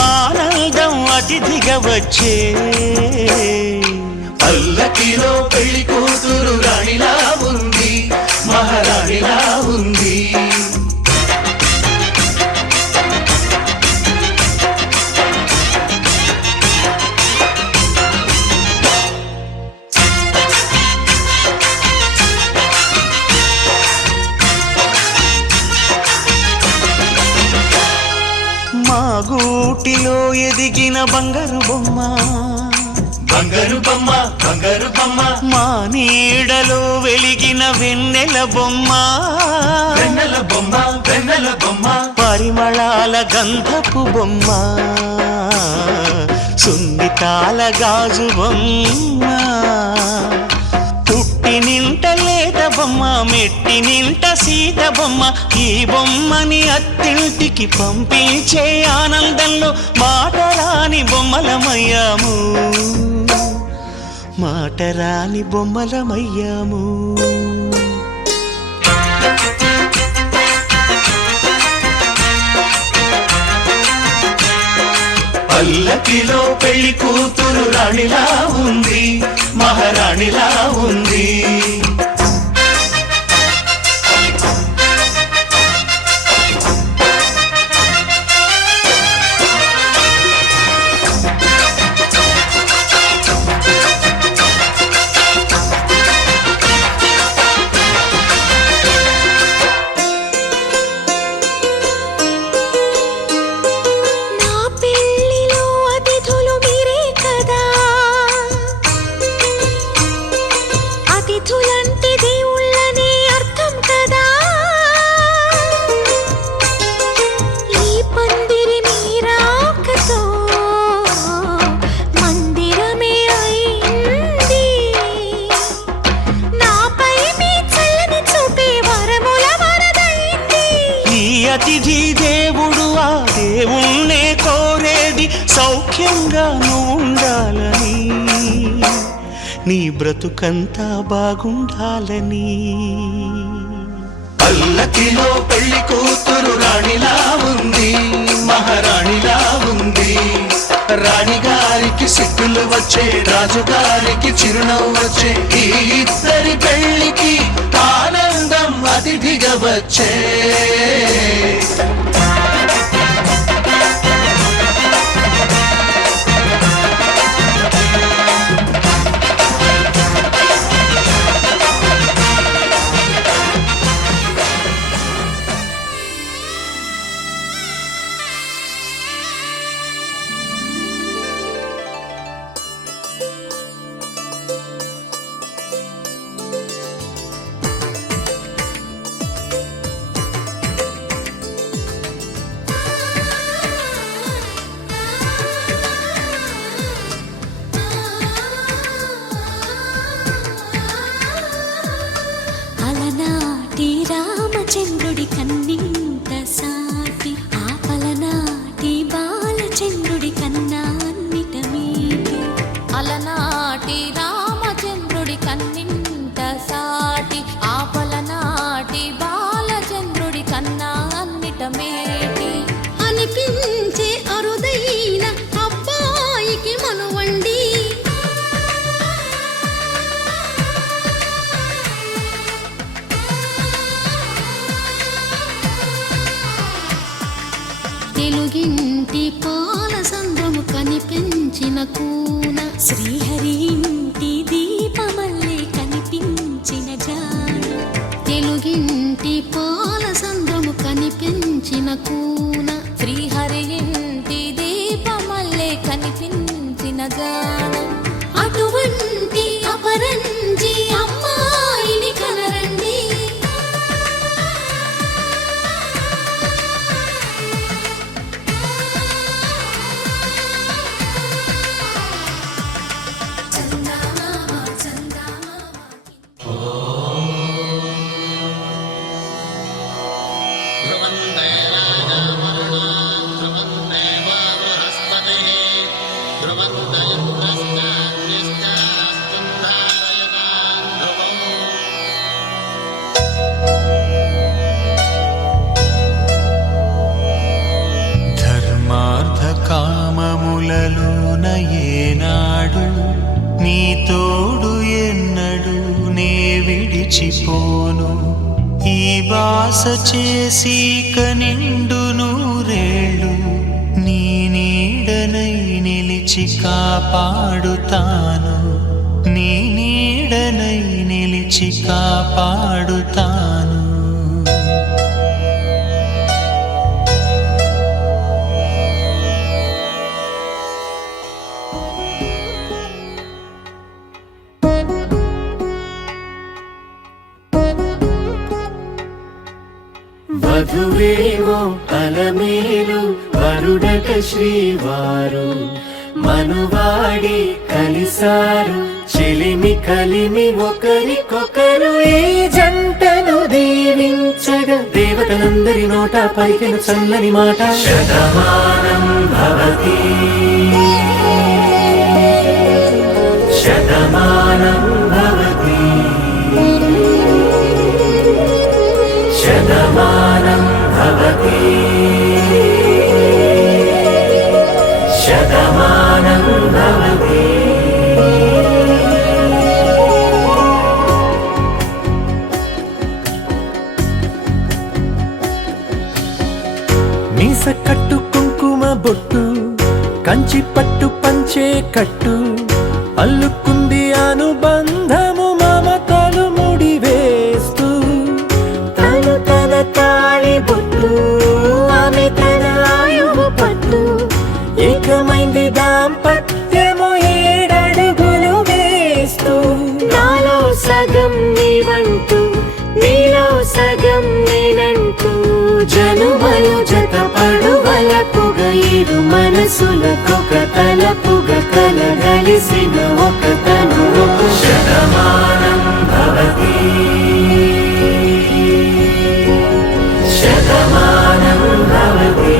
ఆనందం అతిథిగా వచ్చే పల్లకిలో పెళ్లి కూతురు రాణిలా ఉంది మహారాణిలా ఉంది మా గూటిలో ఎదిగిన బంగారు బొమ్మ బంగారు బొమ్మ బంగారు బొమ్మ మా నీడలో వెలిగిన వెన్నెల బొమ్మ వెన్నెల బొమ్మ వెన్నెల బొమ్మ పరిమళాల గంధపు బొమ్మ సున్నితాల గాజు బొమ్మ పుట్టి నింట లేత బొమ్మ మెట్టి నింట సీత బొమ్మ ఈ బొమ్మని అత్తింటికి పంపించే ఆనందంలో మాటరాని బొమ్మలమయ్యాము మాటరాని బొమ్మలమయ్యాము పల్లకిలో పెళ్లి కూతురు రాణిలా ఉంది మహారాణిలా ఉంది అతిథి దేవుడు ఆ దేవుణ్ణే కోరేది సౌఖ్యంగా నువ్వు ఉండాలని నీ బ్రతుకంతా బాగుండాలని పల్లకిలో పెళ్లి కూతురు రాణిలా ఉంది మహారాణిలా ఉంది రాణిగారికి సిగ్గులు వచ్చే రాజుగారికి చిరునవ్వు వచ్చే ఈ ఇద్దరి పెళ్లికి ఆనందం అతిథిగా వచ్చే వరమేటి అనిపించే అరుదైన అబ్బాయికి మనువండి తెలుగింటి పాల సంద్రము కనిపించిన కూన శ్రీహరి ఇంటి దీపమల్లే కనిపించిన జాడ తెలుగింటి పాల సంద్రము కనిపించిన కూన శ్రీహరి ఇంటి దీపమల్లే కనిపించిన జాడ అటువంటి అపరంజి అమ్మాయిని కనరండి ధర్మార్థ కామములలోన ఏనాడు నీ తోడు ఎన్నడు నే విడిచిపోను ఈ బాస చేసి కనిండు నూరేళ్ళు నీ నీడనై నిలిచి కాపాడుతాను నీ నీడనై నిలిచి కాపాడుతాను వధువేమో అలమేలు వరుడట శ్రీవారు మనువాడి కలిసారు చెలిమి కలిమి ఒకరికొకరు ఈ జంటను దీవించగా దేవతలందరి నోట పలికిన చల్లని మాట శతమానం భవతి శతమానం భవతి శతమానం భవతి శతమానం భవతి మీస కట్టు కుంకుమ బొట్టు కంచి పట్టు పంచే కట్టు అల్లుకుంది అనుబంధము మమతలు ముడివేస్తూ తను తన తాళి బొట్టు ఆమె తన ఆయువు పట్టు ఏకమైంది దాంపత్యము 7 అడుగులు వేస్తూ నాలో సగం నీవంటూ నీలో సగం నేనంటూ జనుమలు జత పడువలపుగ 7 మనసులకొక తలపుగ కలగలిసిన ఒక తను శతమానం భవతి శతమానం భవతి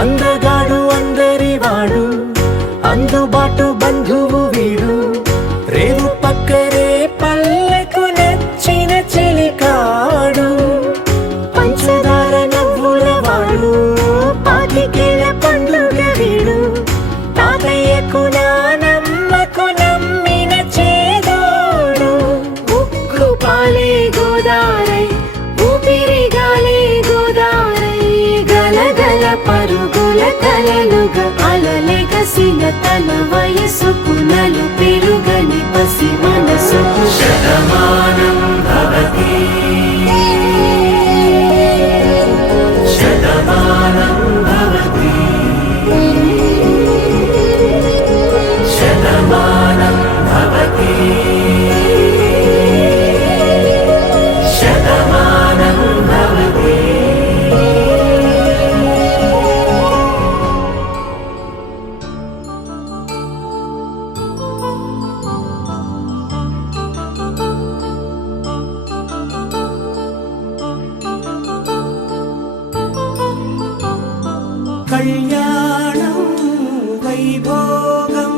అందగాడు అందరి వాడు అందుబాటు బంధువు వీడు రేవు పక్కరే పల్లెకు నచ్చిన చెలికాడు పంచదార నవ్వుల వాడు పాతికేల పండ్లుగ వీడు తాతయ్యకు నానమ్మకు నమ్మిన చేదోడు ఉక్కు పాలే గోదారై ఊపిరిగాలే గోదారై గలగల పరుగుల కలలుగా అలలెగసిన తన వయసుకు నలు పెరుగని పసి మనసుకు శతమానం భవతి శతమానం భవతి శతమానం భవతి శతమానం భవతి కళ్యాణం వైభోగం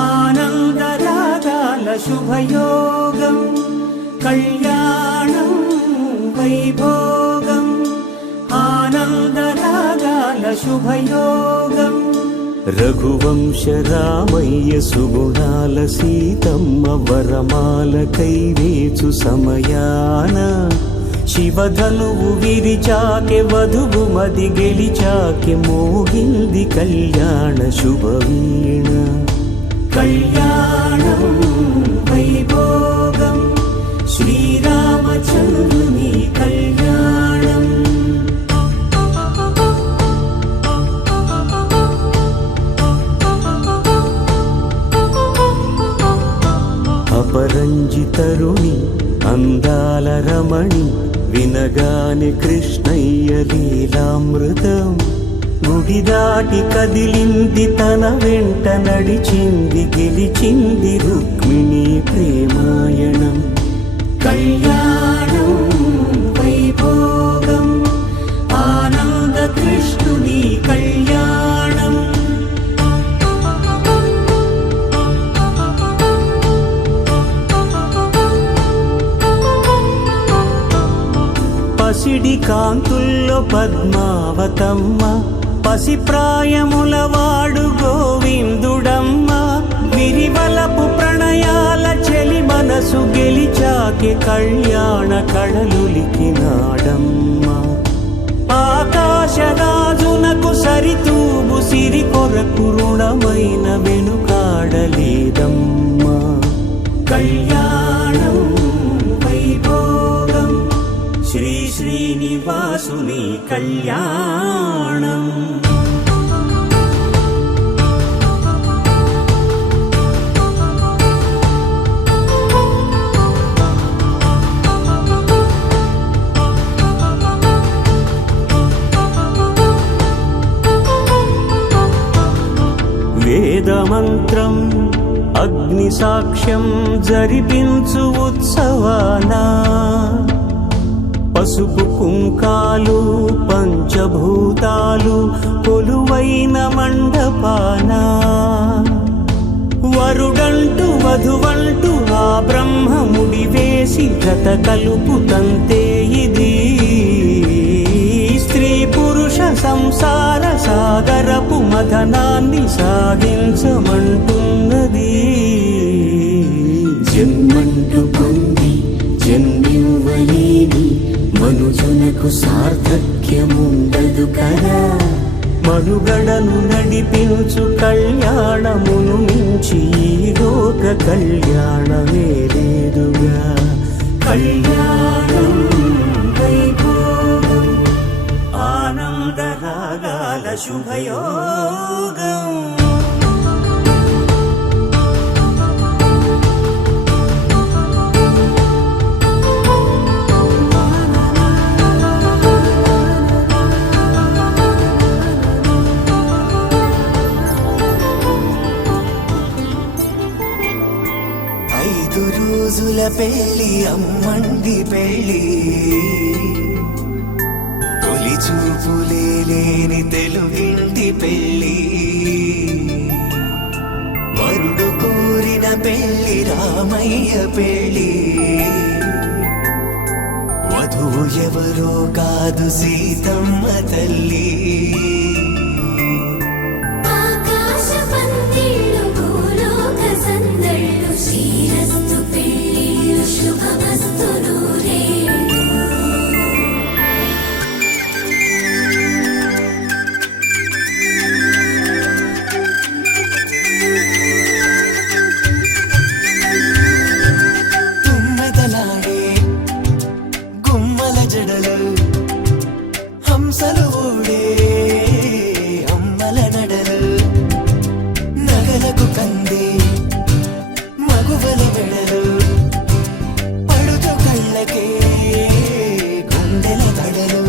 ఆనందరాగాల శుభయోగం కళ్యాణం వైభోగం ఆనందరాగాల శుభయోగం రఘువంశ రామయ్య సుగుణాల సీతమ్మ వరమాల కైవేచు సమయాన శివధనువు విరిచాకె వధువు మది గెలిచాకె మోగింది కళ్యాణ శుభవీణ కళ్యాణం వైభోగం శ్రీరామచంద్రుని కళ్యాణం అపరంజి తరుణి అందాల రమణి వినగానే కృష్ణయ్య లీలామృతం గుడి దాటి కదిలింది తన వెంట నడిచింది గెలిచింది రుక్మిణి ప్రేమాయణం కళ్యాణం వైభోగం ఆనంద కృష్ణుని కళ్యాణం పసిడి కాంతుల్లో పద్మావతమ్మ పసిప్రాయముల వాడు గోవిందుడమ్మ విరివలపు ప్రణయాల చెలి మనసు గెలిచాకె కళ్యాణ కళలులికినాడమ్మ ఆకాశరాజునకు సరితూబు సిరి కొరకు రుణమైన వెనుకాడలేదమ్మా కళ్యాణం వైభోగం శ్రీ శ్రీనివాసుని కళ్యాణం వేదమంత్రం అగ్ని సాక్ష్యం జరిపించు ఉత్సవానా పసుపు కుంకాలు పంచభూతాలు కొలువైన మండపానా వరుడంటూ వధువంటూ ఆ బ్రహ్మముడి వేసి జత కలుపు తంతే ఇది స్త్రీ పురుష సంసార సాగరపు మథనాన్ని సాగించమంటున్నది జన్మంటూ పొంది జన్మివ్వలేని మనుజునకు సార్థక్యముండదు కదా మనుగడను నడిపించు కళ్యాణమును మించి ఈ లోక కళ్యాణమే లేదుగా కళ్యాణం వైభోగం ఆనందరాగాల శుభయోగం రోజుల పెళ్లి అమ్మంది పెళ్లి తొలి చూపులే లేని తెలుగింటి పెళ్లి వరుడు కోరిన పెళ్లి రామయ్య పెళ్లి వధువు ఎవరో కాదు సీతమ్మ తల్లి ఆకాశ పందిళ్ళు భూలోక సందళ్ళు శ్రీరస్తు పెళ్ళిళ్ళు శుభమస్తు నూరేళ్ళు తుమ్మెదలాడే గుమ్మల జడలు హంసలు ఊడే అమ్మల నడలు నగలకు కంది మగువల వెడలు పడుతు కళ్ళకే గుండెల తడలు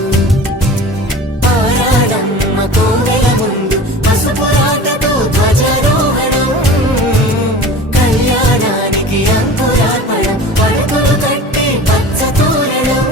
ఆరాడమ్మ కోవెల ముందు పసుపు రాటతో ధ్వజారోహణం కళ్యాణానికి అంకురార్పణం పడకలు కట్టి పచ్చ తోరణం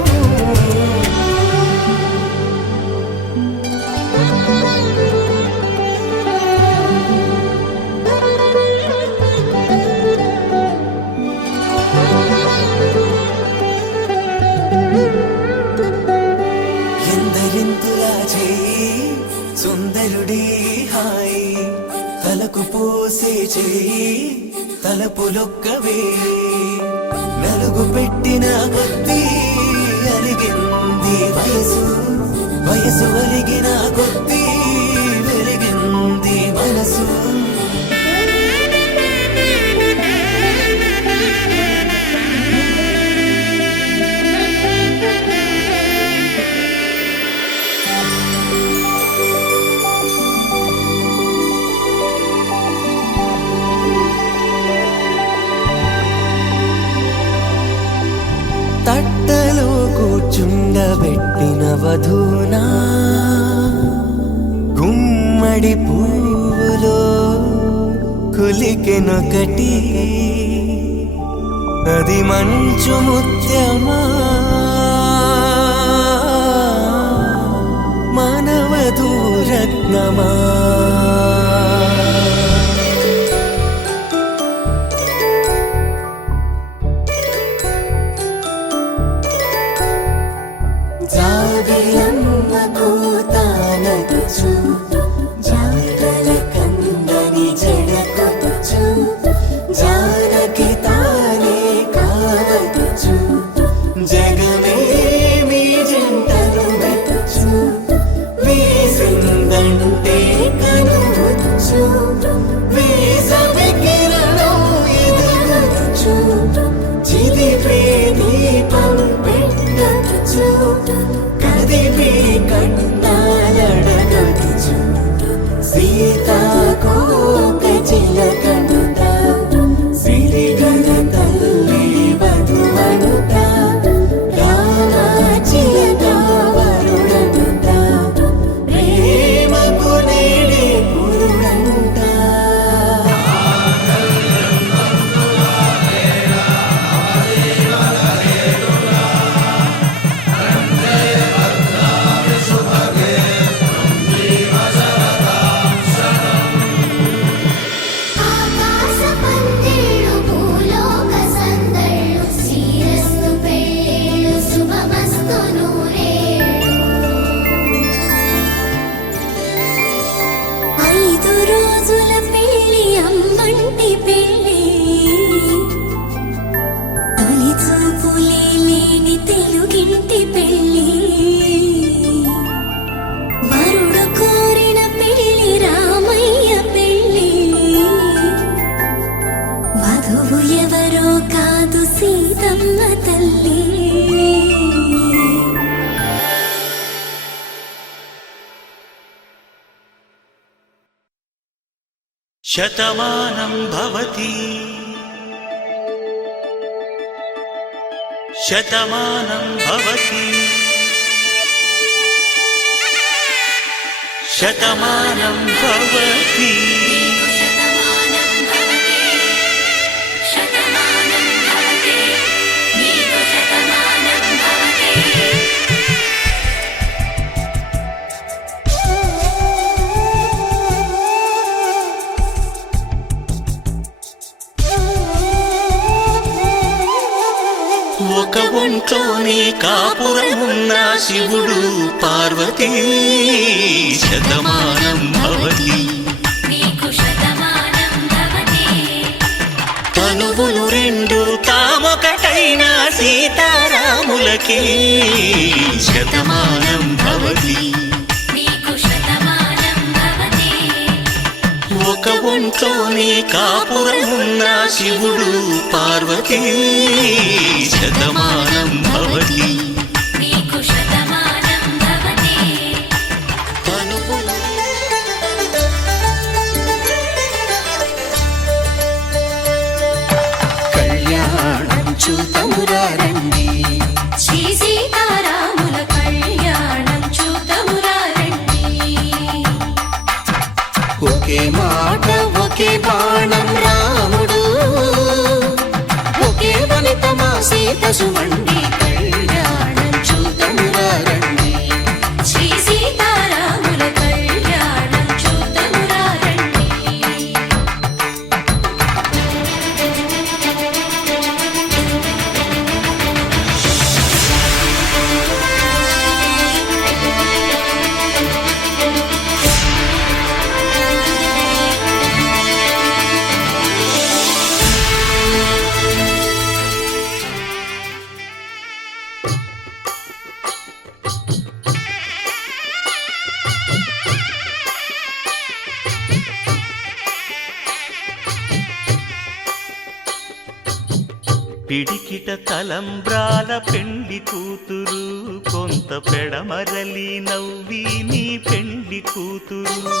సుందరుడి హాయి తలకు పోసే చేయి తలపులొక్కవే నలుగు పెట్టిన కొద్దీ అలిగింది వయసు వయసు ఒలిగిన కొద్దీ వెలిగింది మనసు తట్టలో కూర్చుండబెట్టిన వధూనా గుమ్మడి పువ్వులో కులికెనొకటి అది మంచు ముత్యమా మానవధూరత్నమా జాబిలమ్మ కూతానదుచు జాడల కందని జడకొచ్చు జానకి తానే కావదుచు జగమే మీ జంటను వెతుచు వీసిందంటే కనువచ్చు వీసవి కిరణం ఎదుగొచ్చు చిదిపే దీపం పెట్టచ్చు కదిపి కన్నాలడగచ్చు సీతాకోక చిలకనుత సిరిగల తల్లి వధువనుత రామాచిలక వరుడనుత ప్రేమకు నేడే పురుడంట ఆకాశ పందిళ్ళు భూలోక సందళ్ళు శ్రీరస్తు పెళ్ళిళ్ళు శుభమస్తు నూరేళ్ళు 5 రోజుల పెళ్ళి అమ్మంటి పెళ్ళి తొలి చూపులే లేని తెలుగింటి పెళ్ళి వరుడు కోరిన పెళ్ళి రామయ్య పెళ్ళి వధువు ఎవరో కాదు సీతమ్మ తల్లి శతమానం భవతి శతమానం భవతి శతమానం భవతి శతమానం భవతి శతమానం భవతి నీకు శతమానం భవతి ఒక ఒంట్లోనే కాపురమున్న శివుడు పార్వతీ శతమానం భవతి నీకు శతమానం భవతి తనువులు రెండు తామొకటైన సీతారాములకి శతమానం భవతి నీకు శతమానం భవతి ఒక ఒంట్లోనే కాపురమున్న శివుడు పార్వతీ శతమానం భవతి నీకు శతమానం భవతి తనువులు కళ్యాణం చూతమురారండి శ్రీ సీతారాముల కళ్యాణం చూతమురా రండి ఒకే మాట ఒకే బాణం రాముడు ఒకే వనిత మా సీత సుమండి కళ్యాణం పిడికిట తలంబ్రాల పెండ్లి కూతురు కొంత పెడమరలి నవ్వి నీ పెండ్లి కూతురు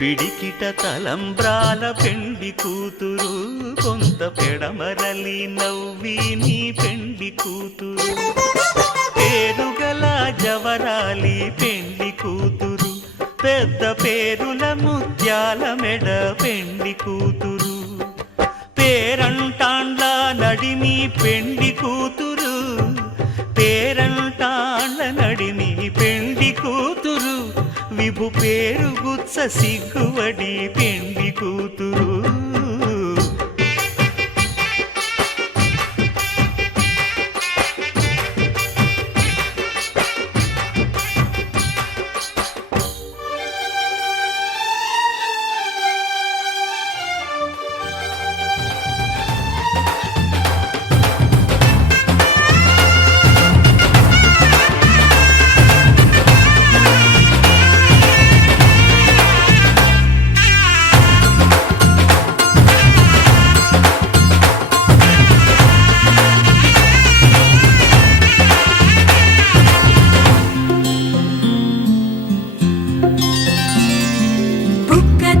పిడికిట తలంబ్రాల పెండ్లి కూతురు కొంత పెడమరలి నవ్వి నీ పెండ్లి కూతురు పేరుగల జవరాలి పెండ్లి కూతురు పెద్ద పేరుల ముత్యాల మెడ పెండ్లి కూతురు పేరంటాండ్ల నడిమి పెండ్లి కూతురు పేరంటాండ్ల నడిమి పెండ్లి కూతురు విభు పేరు గుత్స సిగ్గువడి పెండ్లి కూతురు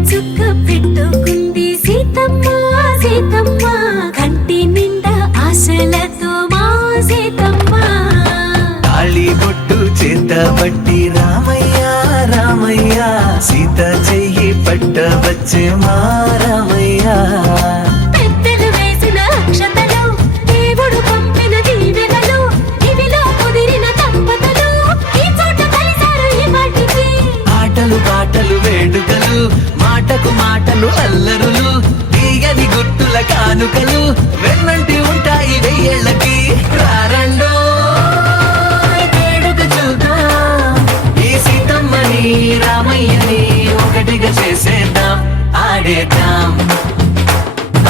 చుక్క పెట్టుకుంది సీతమ్మ సీతమ్మ కంటి నిండా ఆశలతో మా సీతమ్మ తాళి బొట్టు చేతబట్టి రామయ్య రామయ్య సీత చెయ్యి పట్టవచ్చే మా రామయ్య పెద్దలు వేసిన అక్షతలు దేవుడు పంపిన దీవెనలు ఇవిలో కుదిరిన దంపతులు ఈ చోట కలిసారు ఈ వాటికి ఆటలు పాటలు వేడుకలు మాటకు మాటలు అల్లరులు తీయని గుర్తుల కానుకలు వెన్నంటి ఉంటాయి వెయ్యేళ్ళకి రారండో వేడుక చూద్దాం ఈ సీతమ్మని రామయ్యని ఒకటిగా చేసేద్దాం ఆడేద్దాం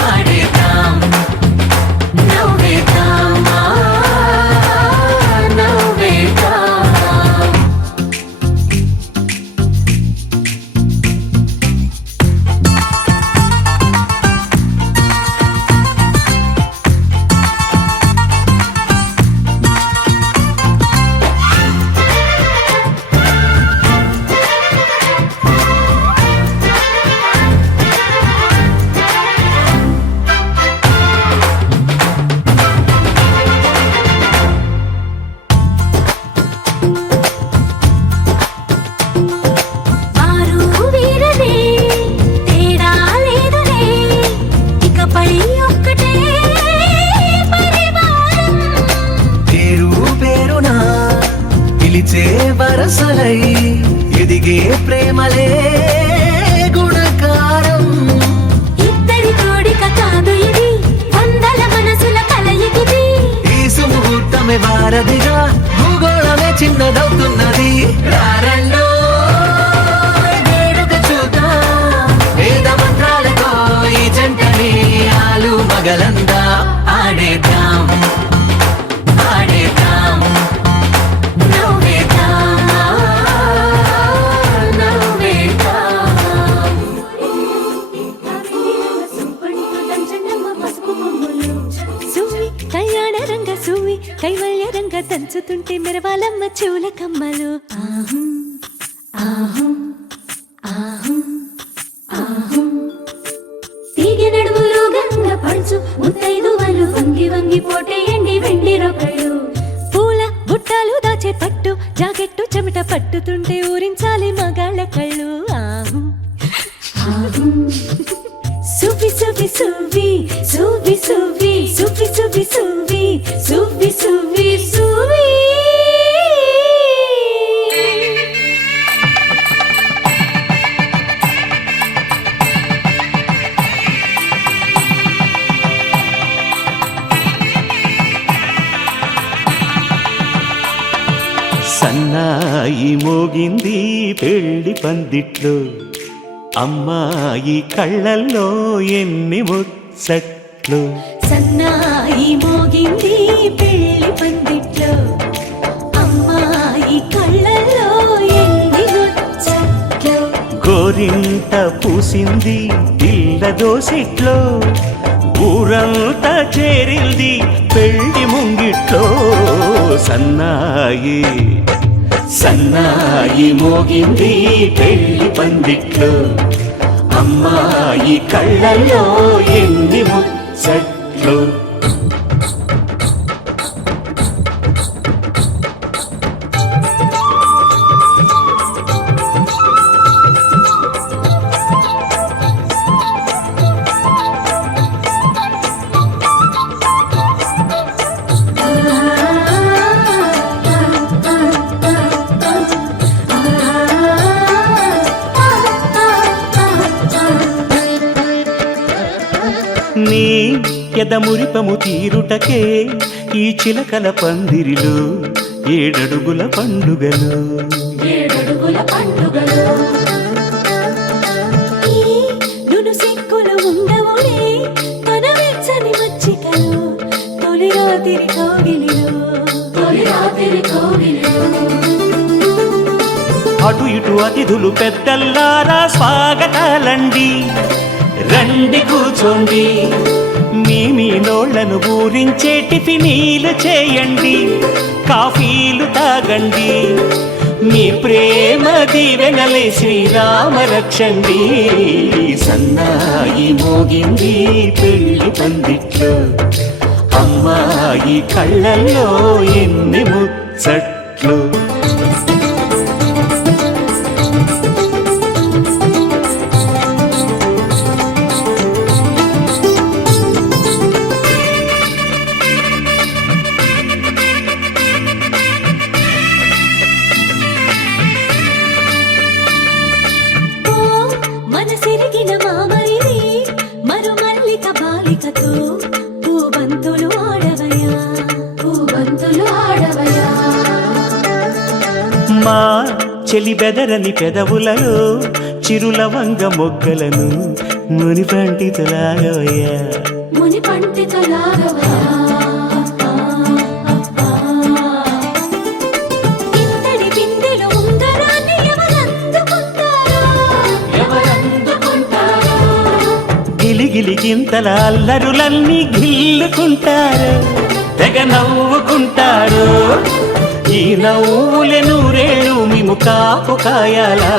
ఆడేద్దాం నవ్వేద్దాం నవ్వేద్దాం వరసలై ఎదిగే ప్రేమలే గుణకారం ఇద్దరి కోడిక కాదు ఇది వందల మనసుల కలయికిది ఈ సుముహూర్తమే వారధిగా భూగోళమే చిన్నదవుతున్నది రారండో వేడుక చూద్దాం వేద మంత్రాలతో ఈ జంటని ఆలు మగలందా ఆడేద్దాం ఆడేద్దాం కళ్యాణ రంగ సూవి కైవల్య రంగ దంచుతుంటే మెరవాలమ్మ చెవుల కమ్మలు ఆహం ఆహం ఆహం ఆహం తీగె నడుములు గంగ పడుచు ముత్తైదువలు వంగి వంగి పోటేయండి వెండి రొకళ్ళు పూల బుట్టలు దాచే పట్టు జాకెట్టు చెమట పట్టుతుంటే ఊరించాలి మగాళ్ళ కళ్ళు ఆహం ఆహం సువి సువి సువి సువి సువి సువి సువి సువి సువి సువి సువి సన్నాయి మోగింది పెళ్లి పందిట్లో అమ్మాయి కళ్ళల్లో ఎన్ని ముచ్చట్లు సన్నాయి మోగింది పెళ్లి పందిట్లో అమ్మాయి కళ్ళల్లో ఎన్ని ముచ్చట్లు గోరింట పూసింది పిల్ల దోసిట్లో ఊరంతా చేరింది పెళ్లి ముంగిట్లో సన్నాయి సన్నాయి మోగింది పెళ్లి పందిట్లో అమ్మాయి కళ్ళల్లో ఎన్ని ముచ్చట్లు నీ ఎదమురిపము తీరుటకే ఈ చిలకల పందిరిలో ఏడడుగుల పండుగలు ఏడడుగుల పండుగలు ఈ నును సిక్కులు ఉండవులే తన వెచ్చని మచ్చికలు తొలి రాత్రి కోగిలిలో అటు ఇటు అతిథులు పెద్దల్లారా స్వాగతాలండి రండి కూర్చోండి మీ నోళ్లను ఊరించే టిఫినీలు చేయండి కాఫీలు తాగండి మీ ప్రేమ దీవెనలే శ్రీరామ రక్షండి సన్నాయి మోగింది పెళ్లి పందిట్లో అమ్మాయి కళ్ళల్లో ఎన్ని ముచ్చట్లు మనసిరిగిన మామరిది మరు మల్లిక బాలికతో పూబంతులు ఆడవయా మా చెలి బెదరని పెదవులలో చిరులవంగ మొగ్గలను ముని పండితులాగవయ్యా ముని పండితులాగవయా ఇంతటి బిందెలో ఉంగరాన్ని ఎవరందుకుంటారో గిలిగిలి గింతల అల్లరులన్నీ గిల్లుకుంటారు తెగ నవ్వుకుంటారు ఈ నవ్వులే నూరేళ్ళు మేము కాపు కాయాలా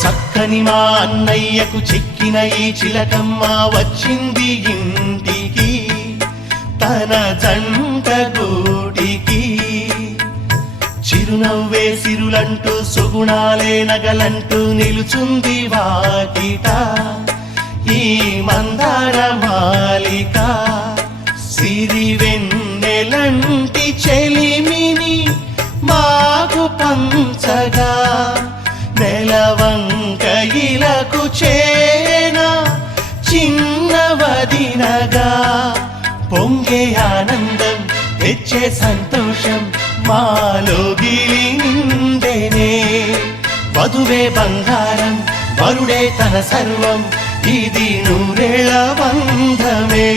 చక్కని మా అన్నయ్యకు చిక్కిన ఈ చిలకమ్మ వచ్చింది ఇంటికి తన జంట గూటికి చిరునవ్వే సిరులంటూ సుగుణాలే నగలంటూ నిలుచుంది వాకిట ఈ మందార మాలిక సిరి వెన్నెలంటి చెలిమిని మాకు పంచగా నెలవంక ఇలకు చేన చిన్న వదినగా పొంగే పంచే సంతోషం మాలో గిలి నిండేనే వధువే బంగారం వరుడే తన సర్వం ఇది నూరేళ్ల బంధమే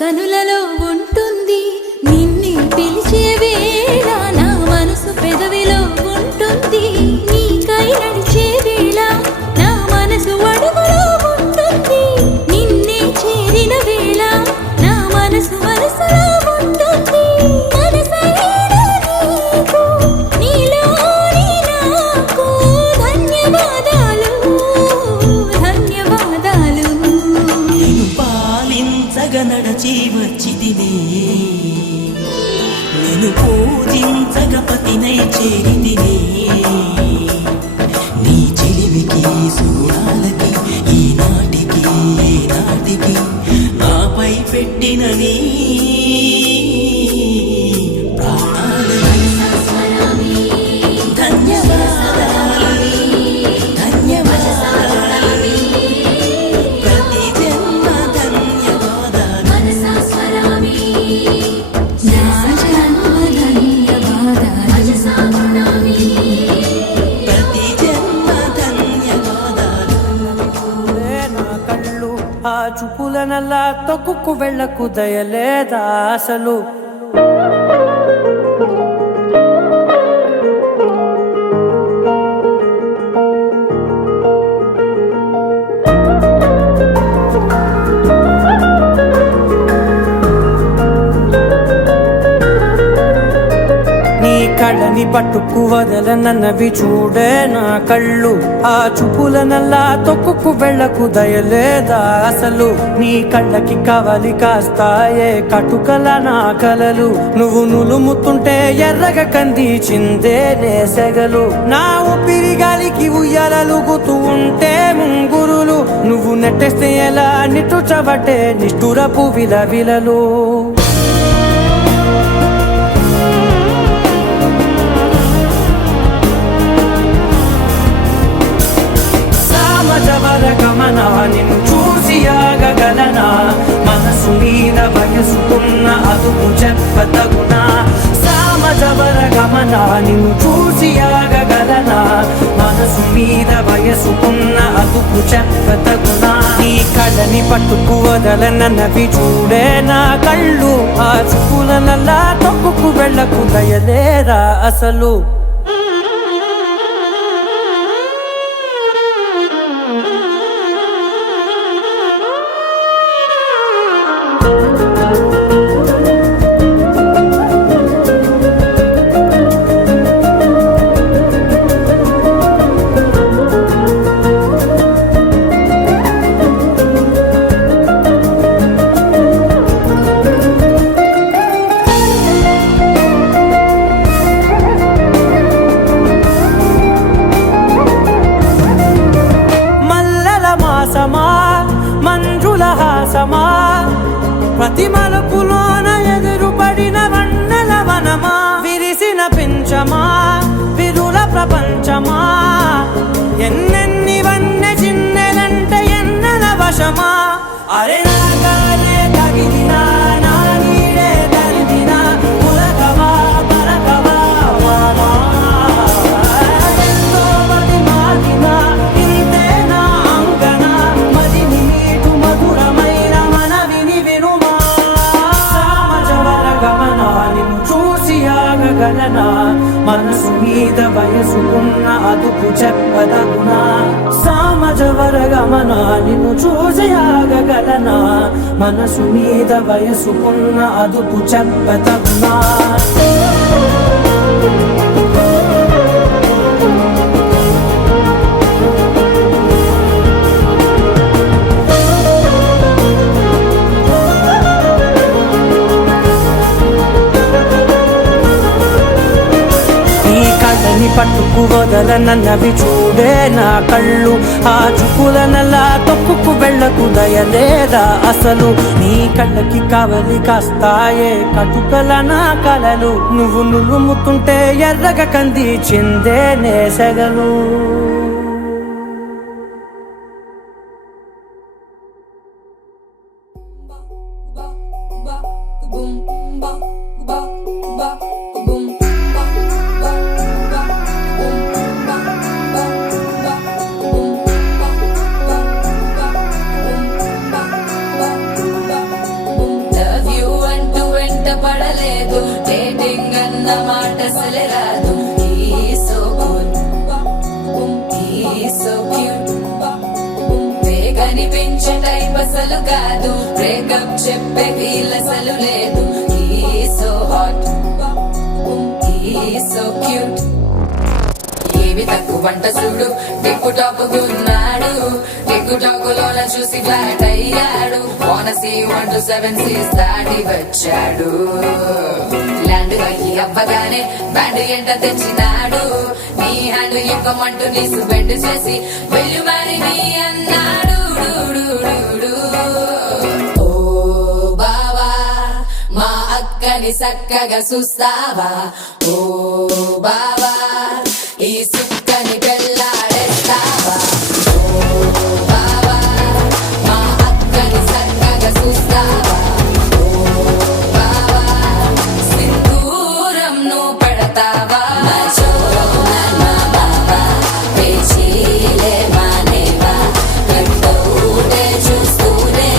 కనులలో ఉంటుంది నిన్నే పిలిచే వేళ నా మనసు పెదవిలో ఉంటుంది నీకై నడిచే వేళ నా మనసు అడుగులో ఉంటుంది నిన్నే చేరిన వేళ నా మనసు మనసులో ఉంటుంది మనసైన నీకు నీలోని నాకు ధన్యవాదాలు ధన్యవాదాలు నేను పాలించగా నడచి వచ్చితినే నేను పూజించగా పతినై చేరితినే నీ చెలిమికి సూడాలకి ఈనాటికి నాపై పెట్టిన నీ చూపులనల్లా తొక్కుకు వెళ్ళకు దయలేదా అసలు కళ్ళని పట్టుకు వదలనన్నవి చూడే నా కళ్ళు ఆ చూపులనల్లా తొక్కుకు వెళ్ళకు దయలేదా అసలు నీ కళ్ళకి కవలి కాస్తాయే కటుకల నా కలలు నువ్వు నులుముతుంటే ఎర్రగ కంది చిందే నేసెగలు నా ఊపిరి గాలికి ఉయ్యాలలుగుతూ ఉంటే ముంగురులు నువ్వు నెట్టేస్తే ఎలా నిట్టుచబట్టే నిష్ఠురపు విలవిలలు గమనా నిన్ను చూసి ఆగగలనా మనసు మీద వయసుకున్న అదుపు చెప్పతగునా సామజవర గమనా నిన్ను చూసి ఆగగలనా మనసు మీద వయసుకున్న అదుపు చెప్పతగునా నీ కళ్ళని పట్టుకు వదలనన్నవి చూడే నా కళ్ళు ఆ చూపులనల్లా తొక్కుకు వెళ్ళకు దయలేరా అసలు మంజుల హాసమా ప్రతి మలుపులోన ఎదురుపడిన వన్నెల వనమా విరిసిన పించమా విరుల ప్రపంచమా ఎన్నెన్ని వన్నె చిన్నెలంటే ఎన్నెల వశమా అరే నాగాలే తగిలినా నా నీడే తరిమినా పులకవా పలకవా వామా ఎంతో మతి మాటినా ఇంతే నా అంకన మదిని మీటు మధురమైన మనవిని వినుమా సామజవర గమనా నిన్ను చూసి ఆగగలనా మనసు మీద వయసుకున్న అదుపు చెప్పదగునా సామజవర గమనా నిన్ను చూసి ఆగగలనా మనసు మీద వయసుకున్న అదుపు చెప్పదగునా పట్టుకు వదలనన్నవి చూడే నా కళ్ళు ఆ చూపులనల్లా తొక్కుకు వెళ్ళకు దయలేదా అసలు నీ కళ్ళకి కవలి కాస్తాయే కటుకల నా కలలు నువ్వు నులుముతుంటే ఎర్రగ కంది చిందే నేసెగలు పడలేదు డేటింగ్ అన్న మాట అసలే రాదు సో క్యూట్ కనిపించే టైప్ అసలు కాదు బ్రేకప్ చెప్పే వీల్ అసలు లేదు సో హాట్ సో క్యూట్ ఏవి తక్కువ వంట చూడు టిక్కు టాప్ గున్నాడు టిక్కు టాక్ లోన చూసి ఫ్లాట్ అయ్యాడు బోనసీ 1 to 7 సీస్ దాటి వచ్చాడు ల్యాండ్ అయ్యి అవ్వగానే బ్యాండ్ ఎంట తెచ్చినాడు నీ హ్యాండ్ ఇవ్వమంటూ నీ సుబెండ్ చేసి వెళ్ళు మరి నీ అన్నాడు ఓ బావా మా అక్కని చక్కగా చూస్తావా ఓ బావా ఈ సుక్కని పెళ్ళాడేస్తావా చూస్తావా ఓ బావా సింధూరం నువ్వు పెడతావా పేచీలే మానేవా కట్టౌటే చూస్తూనే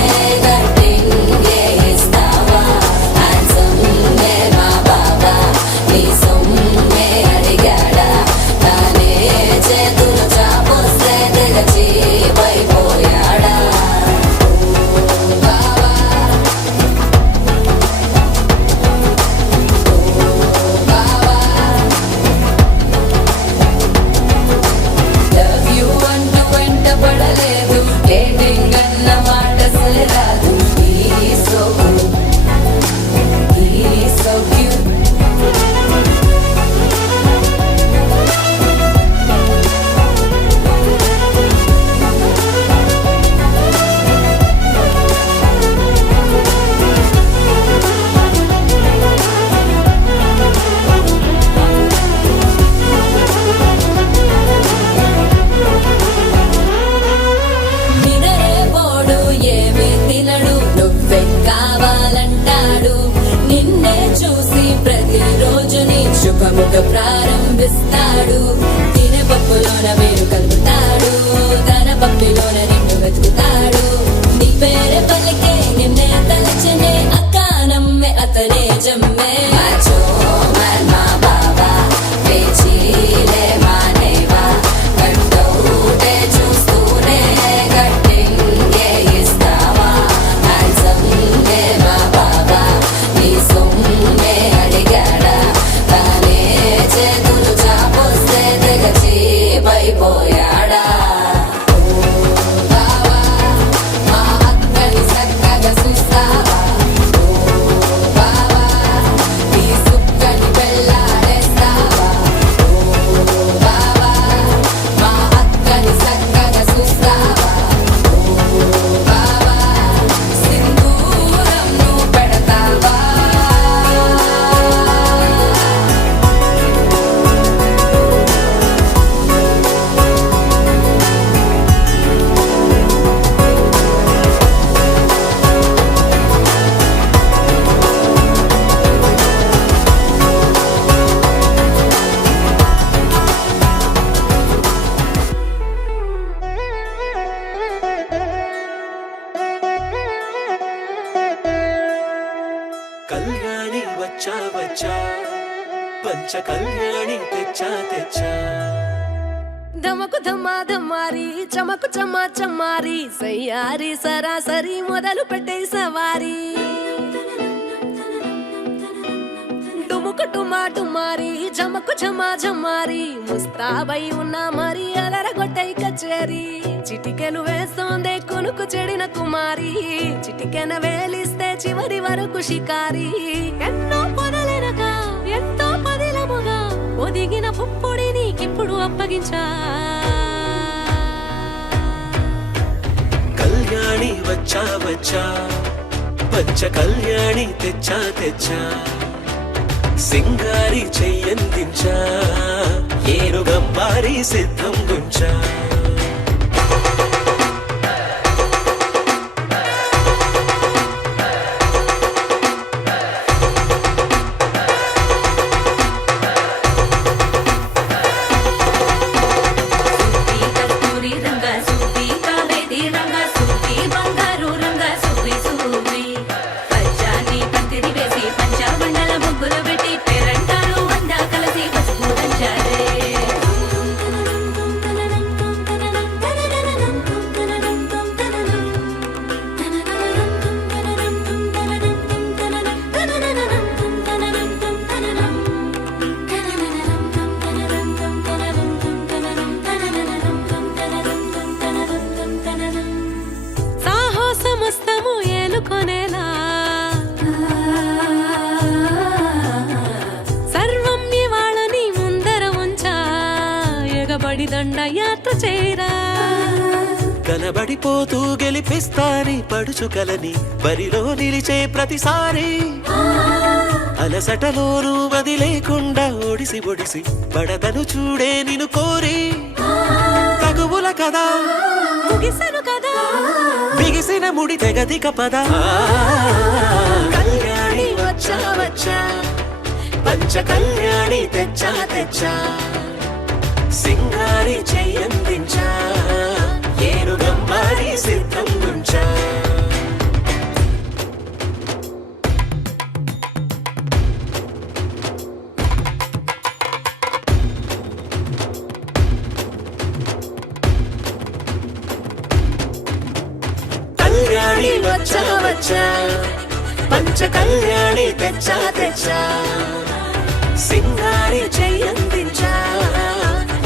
చూపిస్తాడు తినే పప్పులోన వేరు కలుపుతాడు తన పప్పులోన నిన్ను వెతుకుతాడు నీ పేరే పలికే నిన్నే తలచనే అక్క నమ్మే అతనే జమ్మే మాచో మర్మా బాబా పేచీలే మానేవా కట్టౌటే చూస్తూనే కట్టింగే ఇస్తావా హ్యాండ్సమ్గే మా బాబా నీ సొమ్మే అడిగాడా తానే చేతులు చాపొస్తే తెగచి పైపోయాడా బావా మా అక్కని చక్కగా చూస్తావా బావా నీ సుక్కని పెళ్ళాడేస్తావా బావా మా అక్కని చక్కగా చూస్తావా బావా సింధూరం నువ్వు పెడతావా కళ్యాణి వచ్చా వచ్చా పంచ కళ్యాణి తెచ్చా తెచ్చా ధమకు ధమ్మా ధమ్మారి చమకు చమ్మా చమ్మారి సయ్యారి సరాసరి మొదలు పెట్టే సవారి డుముకు డుమా డుమారి జమకు ఝమా ఝమారి ముస్తాబై ఉన్నా మరి అలరగొట్టై కచేరి చిటికెలు వేస్తోందే కొనుకు చెడిన కుమారి చిటికెన వేలిస్తే చివరి వరకు షికారి ఎన్నో పొదలెనక ఎంతో పదిలముగా ఒదిగిన పుప్పొడి నీకిప్పుడు అప్పగించా కళ్యాణి వచ్చా వచ్చా పంచ కళ్యాణి తెచ్చా తెచ్చా సింగారి చెయ్యందించా ఏనుగంబారి సిద్ధం గుంచా సూపి కస్తూరి రంగ సూపి కావేరి రంగ సూపి బంగారు రంగ సూపి సూపి పచ్చాని పందిరి వేసి పంచమండల ముగ్గులు పెట్టి పేరంటారు వంద కలిసి పసుపు దంచారే సాహసమస్తము ఏలుకొనేలా సర్వం ఇవాళని ముందర ఉంచా ఎగబడి దండ యాత్ర చేరా కనబడిపోతూ గెలిపిస్తాని పడుచుకలని బరిలో నిలిచే ప్రతిసారి అలసటలోనూ వదిలేకుండా ఒడిసి ఒడిసి పడతను చూడే నిన్ను కోరి తగువుల కదా ముగిసను కదా బిగిసిన ముడి తెగదిక పద కళ్యాణి వచ్చా వచ్చా పంచ కళ్యాణి తెచ్చా తెచ్చా సింగారి చెయ్యందించా ఏనుగంబారి సిద్ధం గుంచా కళ్యాణి వచ్చా వచ్చా పంచ కళ్యాణి తెచ్చా తెచ్చా సింగారి చెయ్యందించా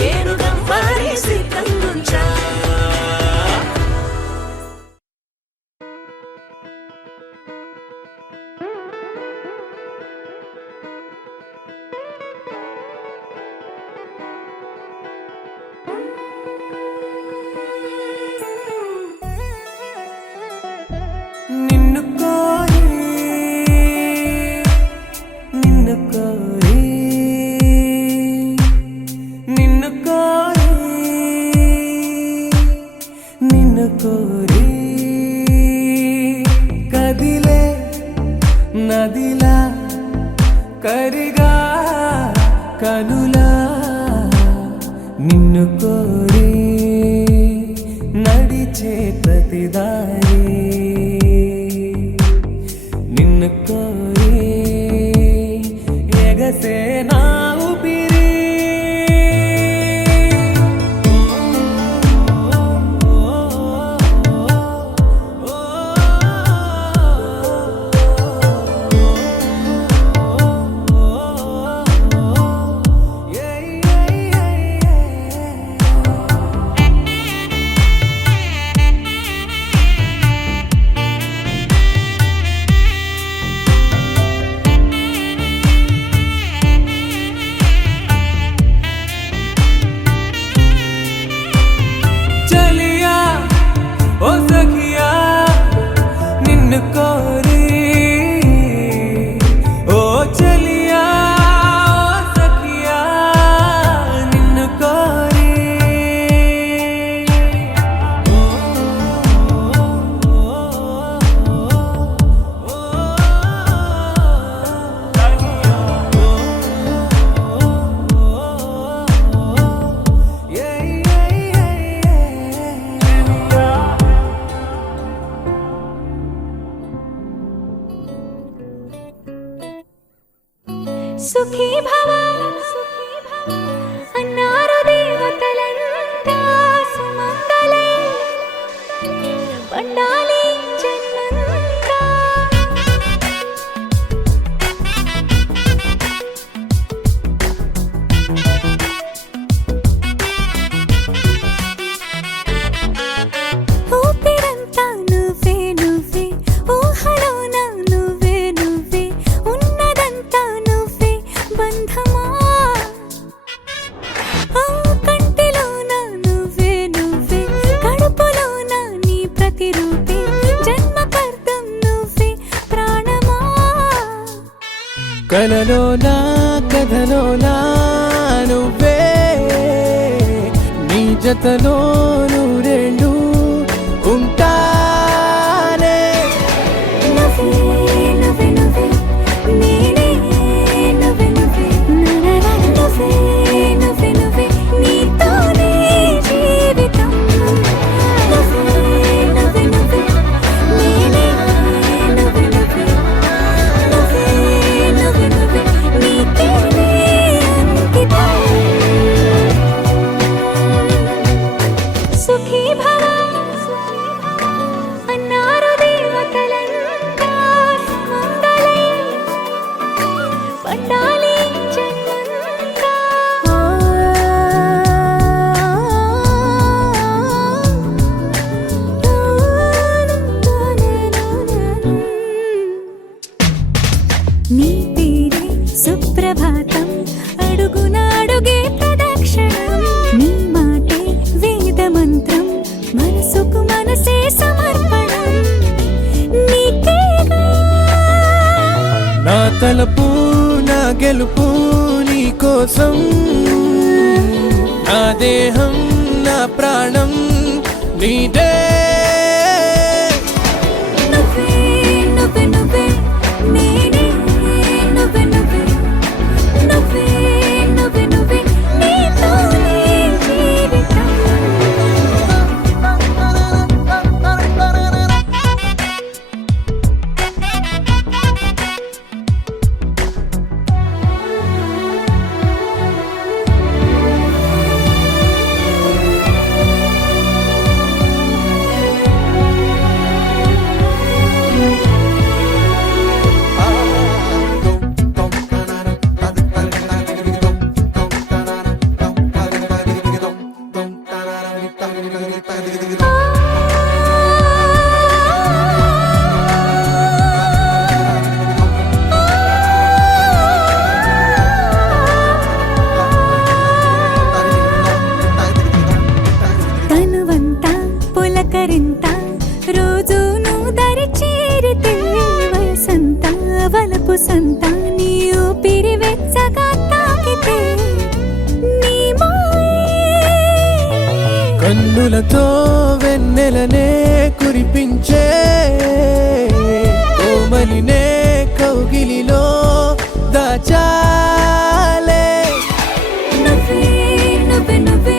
ఏనుగంబారి సిద్ధం గుంచా నిన్ను కోరి నిన్ను కోరి నిన్ను కోరి నిన్ను కోరి కదిలే నదిలా కరిగా కనులా నిన్ను కోరి నడిచే ప్రతిదారి నిన్ను కోరి ఎగసే నా ఊపిరి ओ सखिया निन्नु कोरी ओ चलिया ओ सखिया निन्नु कोरी సుఖీ భవ అన్నారు దేవతలంతా సుమంగళే పండాలి జన్మంతా ఊపిరంతా నువ్వే నువ్వే ఊహలోన నువ్వే నువ్వే ఉన్నదంతా నువ్వే బంధమా కంటిలోన నువ్వే నువ్వే కడుపులోన నీ ప్రతిరూపే జన్మకర్తం నువ్వే ప్రాణమా కలలోనా కథలోనా నువ్వే నీ జతలో నూరేళ్ళు ఉంటానే నువ్వే నువ్వే నువ్వే నేనే నువ్వే నువ్వే నువ్వే నువ్వే నువ్వే నీతోనే జీవితం నువ్వే నువ్వే నువ్వే నేనే నువ్వే నువ్వే నువ్వే నువ్వే నువ్వే నీకేనే అంకితం సుఖీ భవ అన్నారు దేవతలంతా సుమంగళే పండాలి జన్మంతా నీ పేరే సుప్రభాతం అడుగున అడుగే ప్రదక్షిణం నీ మాటే వేద మంత్రం మనసుకు మనసే సమర్పణం నీకేగా నా తలపు నా గెలుపు నీ కోసం నా దేహం నా ప్రాణం నీదే నువ్వే నువ్వే నువ్వే నేనే నువ్వే నువ్వే నువ్వే నువ్వే నువ్వే నీతోనే జీవితం తనువంతా పులకరింత రోజు నువ్వు దరి చేరితే వసంత వలపు సంత నీ ఊపిరి వెచ్చగా తాకితే నీ కన్నులతో వెన్నెలనే కురిపించే కోమలినే కౌగిలిలో దాచాలే నువ్వే నువ్వే నువ్వే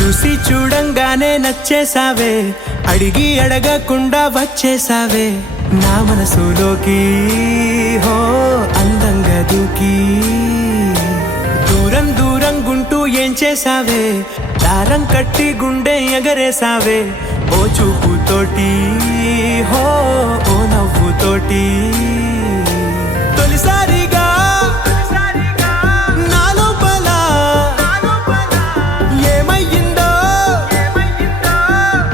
చూసి చూడంగానే నచ్చేసావే, అడిగి అడగకుండా వచ్చేసావే నా మనసులోకి, హో అందంగా దూకి. దూరం దూరం గుంటూ ఏం చేసావే, దారం కట్టి గుండె ఎగరేసావే ఓ చూపుతోటి, హో ఓ నవ్వుతోటి. తొలిసారిగా నా లోపల ఏమయ్యిందో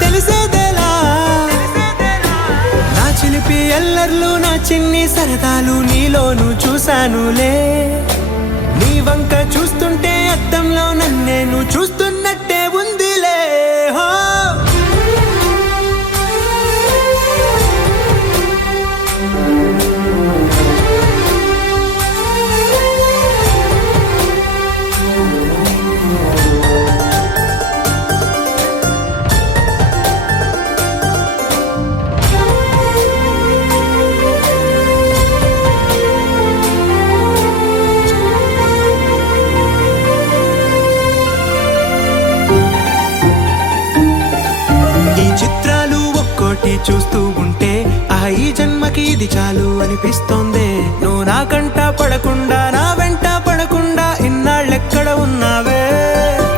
తెలిసేదేలా. నా చిలిపి ఎల్లర్లు నా చిన్ని సరదాలు నీలోను చూశానులే. నీ వంక చూస్తుంటే అద్దంలో నన్నేను చూస్తున్నట్టే ఉందిలే. హో చూస్తూ ఉంటే ఈ జన్మకి ఇది చాలు అనిపిస్తోంది. నువ్వు నా కంట పడకుండా నా వెంట పడకుండా ఇన్నాళ్ళెక్కడ ఉన్నావే.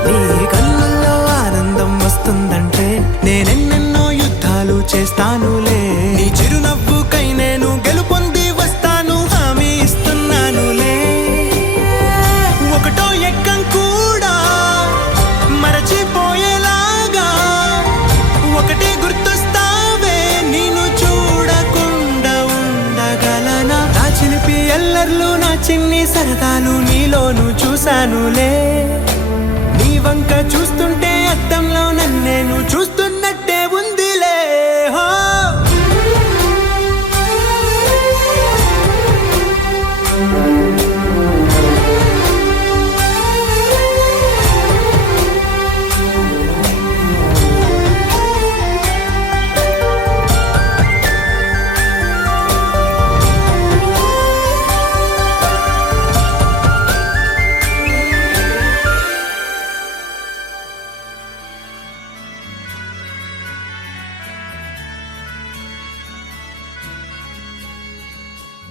నీ కళ్ళల్లో ఆనందం వస్తుందంటే నేనెన్నెన్నో యుద్ధాలు చేస్తానులే. నీ చిరునవ్వుకై నేను గెలుపొంది వస్తాను హామీ ఇస్తున్నానులే. ఒకటో ఎక్కం కూడా మరచిపోయేలాగా ఒకటే గుర్తొస్తా ఎల్లర్లు నా చిన్ని సరదాలు నీలోను చూశానులే. నీ వంక చూస్తుంటే అద్దంలో నన్నేను చూస్తున్నట్టే ఉందిలే. హో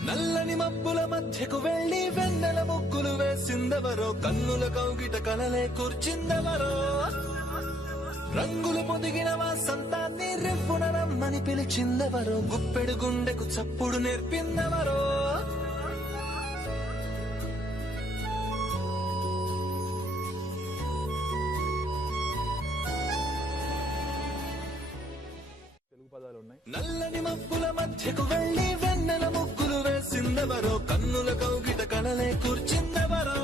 నల్లని మబ్బుల మధ్యకు వెళ్ళి వెన్నెల ముగ్గులు వేసిందెవరో, కన్నుల కౌగిట కలలే కూర్చిందెవరో. రంగులు పొదిగిన వాసంతాన్ని రివ్వున రమ్మని పిలిచిందెవరో, గుప్పెడు గుండెకు చప్పుడు నేర్పిందెవరో. నల్లని మబ్బుల మధ్యకు వెళ్ళి వెన్నెల ముగ్గులు వేసిందెవరో, కన్నుల కౌగిట కలలే కూర్చిందెవరో.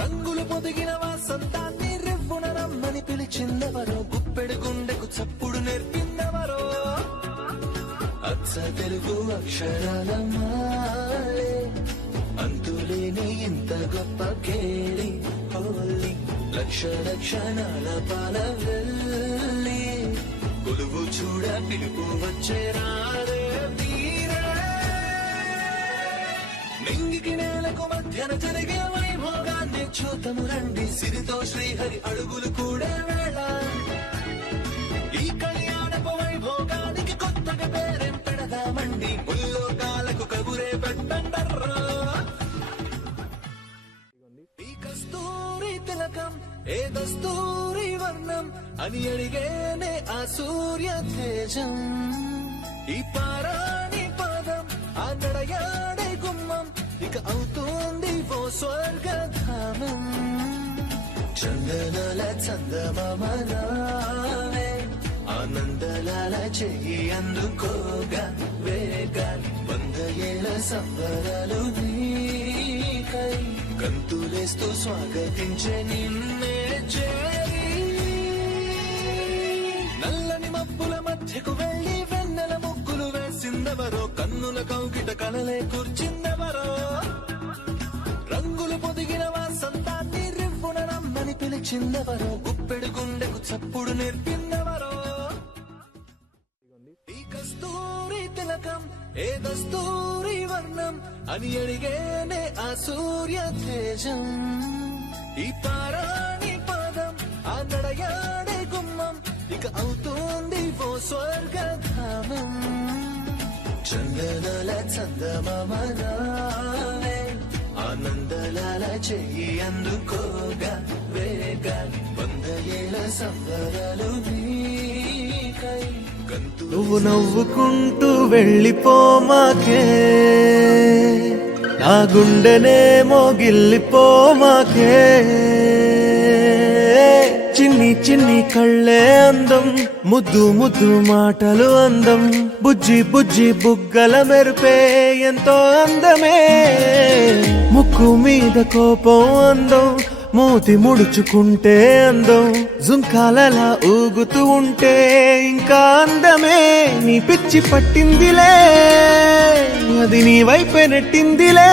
రంగులు పొదిగిన వాసంతాన్ని రివ్వున రమ్మని పిలిచిందెవరో, గుప్పెడు గుండెకు చప్పుడు నేర్పిందెవరో. అచ్చ తెలుగు అక్షరాల మాలే అంతులేని ఇంత గొప్ప కేళి హోలీ, లక్ష లక్షణాల పాల వెళ్ళి కొలువు చూడ పిలుపు వచ్చేరారే వీరే. నింగికి నేలకు మధ్యన జరిగే వైభోగాన్ని చూతము రండి, సిరితో శ్రీహరి అడుగులు కూడే వేళ. ఈ కళ్యాణపు వైభోగానికి కొత్తగా పేరేం పెడదామండి, ముల్లోకాలకు కబురే పెట్టండర్రా. ఈ కస్తూరి తిలకం ఏ దస్తూరి వర్ణం అని అడిగేనే ఆ సూర్య తేజం. ఈ పారాణి పాదం ఆ నడయాడే గుమ్మం ఇక అవుతోంది ఓ స్వర్గధామం. చందనాల చందమామలావే ఆనందలాల చెయ్యి అందుకోగా వేగా, 100 ఏళ్ల సంబరాలు నీకై గంతులేస్తూ స్వాగతించే నిన్నే చేరి. నల్లని మబ్బుల మధ్యకు వెళ్ళి వెన్నెల ముగ్గులు వేసిందెవరో, కన్నుల కౌగిట కలలే కూర్చిందెవరో. రంగులు పొదిగిన వాసంతాన్ని రివ్వున రమ్మని పిలిచిందెవరో, గుప్పెడు గుండెకు చప్పుడు నేర్పిందెవరో. ఈ కస్తూరి తిలకం ఏ దస్తూరి వర్ణం అని అడిగేనే ఆ సూర్య తేజం. ఈ పారాణి పాదం ఆ అవుతోంది ఓ స్వర్గధామం చందనాల చందమామనాలే ఆనందలాల చెయ్యి అందుకోగా వేగ 100 ఏళ్ళ సంబరాలు నీకై నువ్వు నవ్వుకుంటూ వెళ్ళిపోమాకే నా గుండెనే మోగిల్లిపోమాకే చిన్ని చిన్ని కళ్ళే అందం ముద్దు ముద్దు మాటలు అందం బుజ్జి బుజ్జి బుగ్గల మెరుపే ఎంతో అందమే ముక్కు మీద కోపం అందం మూతి ముడుచుకుంటే అందం జుంకాలలా ఊగుతూ ఉంటే ఇంకా అందమే నీ పిచ్చి పట్టిందిలే అది నీ వైపే నెట్టిందిలే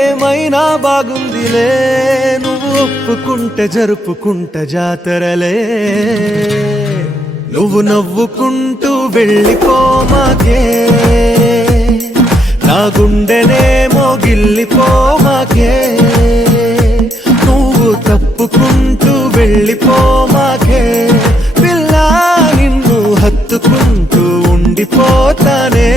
ఏమైనా బాగుందిలే నువ్వు ఒప్పుకుంటే జరుపుకుంటే జాతరలే నువ్వు నవ్వుకుంటూ వెళ్ళిపోమాకే నా గుండెనే మోగిల్లిపోమాకే నువ్వు తప్పుకుంటూ వెళ్ళిపోమాకే పిల్ల నిన్ను హత్తుకుంటూ ఉండిపోతానే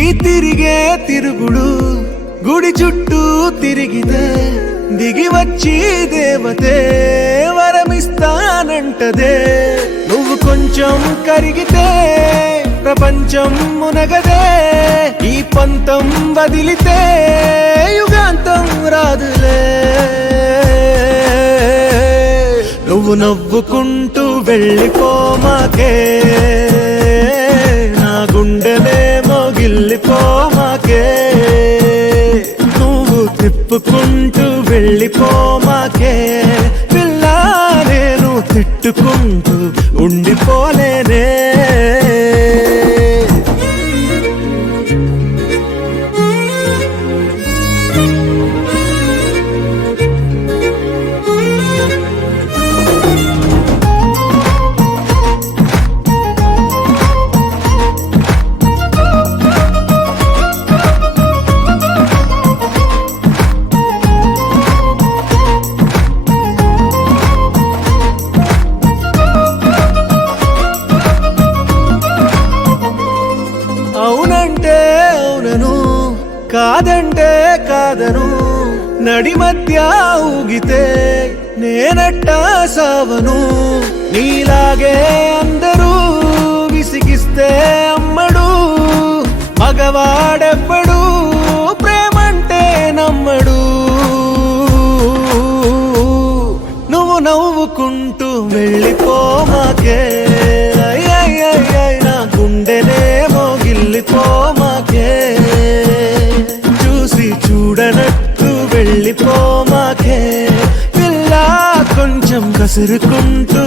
ఈ తిరిగే తిరుగుడు గుడి చుట్టూ తిరిగితే దిగి వచ్చి దేవతే వరమిస్తానంటదే నువ్వు కొంచెం కరిగితే ప్రపంచం మునగదే ఈ పంతం వదిలితే యుగాంతం రాదులే నువ్వు నవ్వుకుంటూ వెళ్ళిపోమాకే నా గుండెనే మోగిల్లిపోమాకే నువ్వు తిప్పుకుంటూ వెళ్ళిపోమాకే పిల్ల నేను తిట్టుకుంటూ ఉండిపోలేనే అవునంటే అవునను కాదంటే కాదను నడి మధ్య ఊగితే నేనట్టా సావను నీలాగే అందరూ విసిగిస్తే అమ్మడు మగవాడెవ్వడు ప్రేమంటే నమ్మడు నువ్వు నవ్వుకుంటూ వెళ్ళిపోమాకే నా గుండెనే మోగిల్లిపోమాకే చూసి చూడనట్టు వెళ్ళిపోమాకే పిల్ల కొంచెం కసురుకుంటూ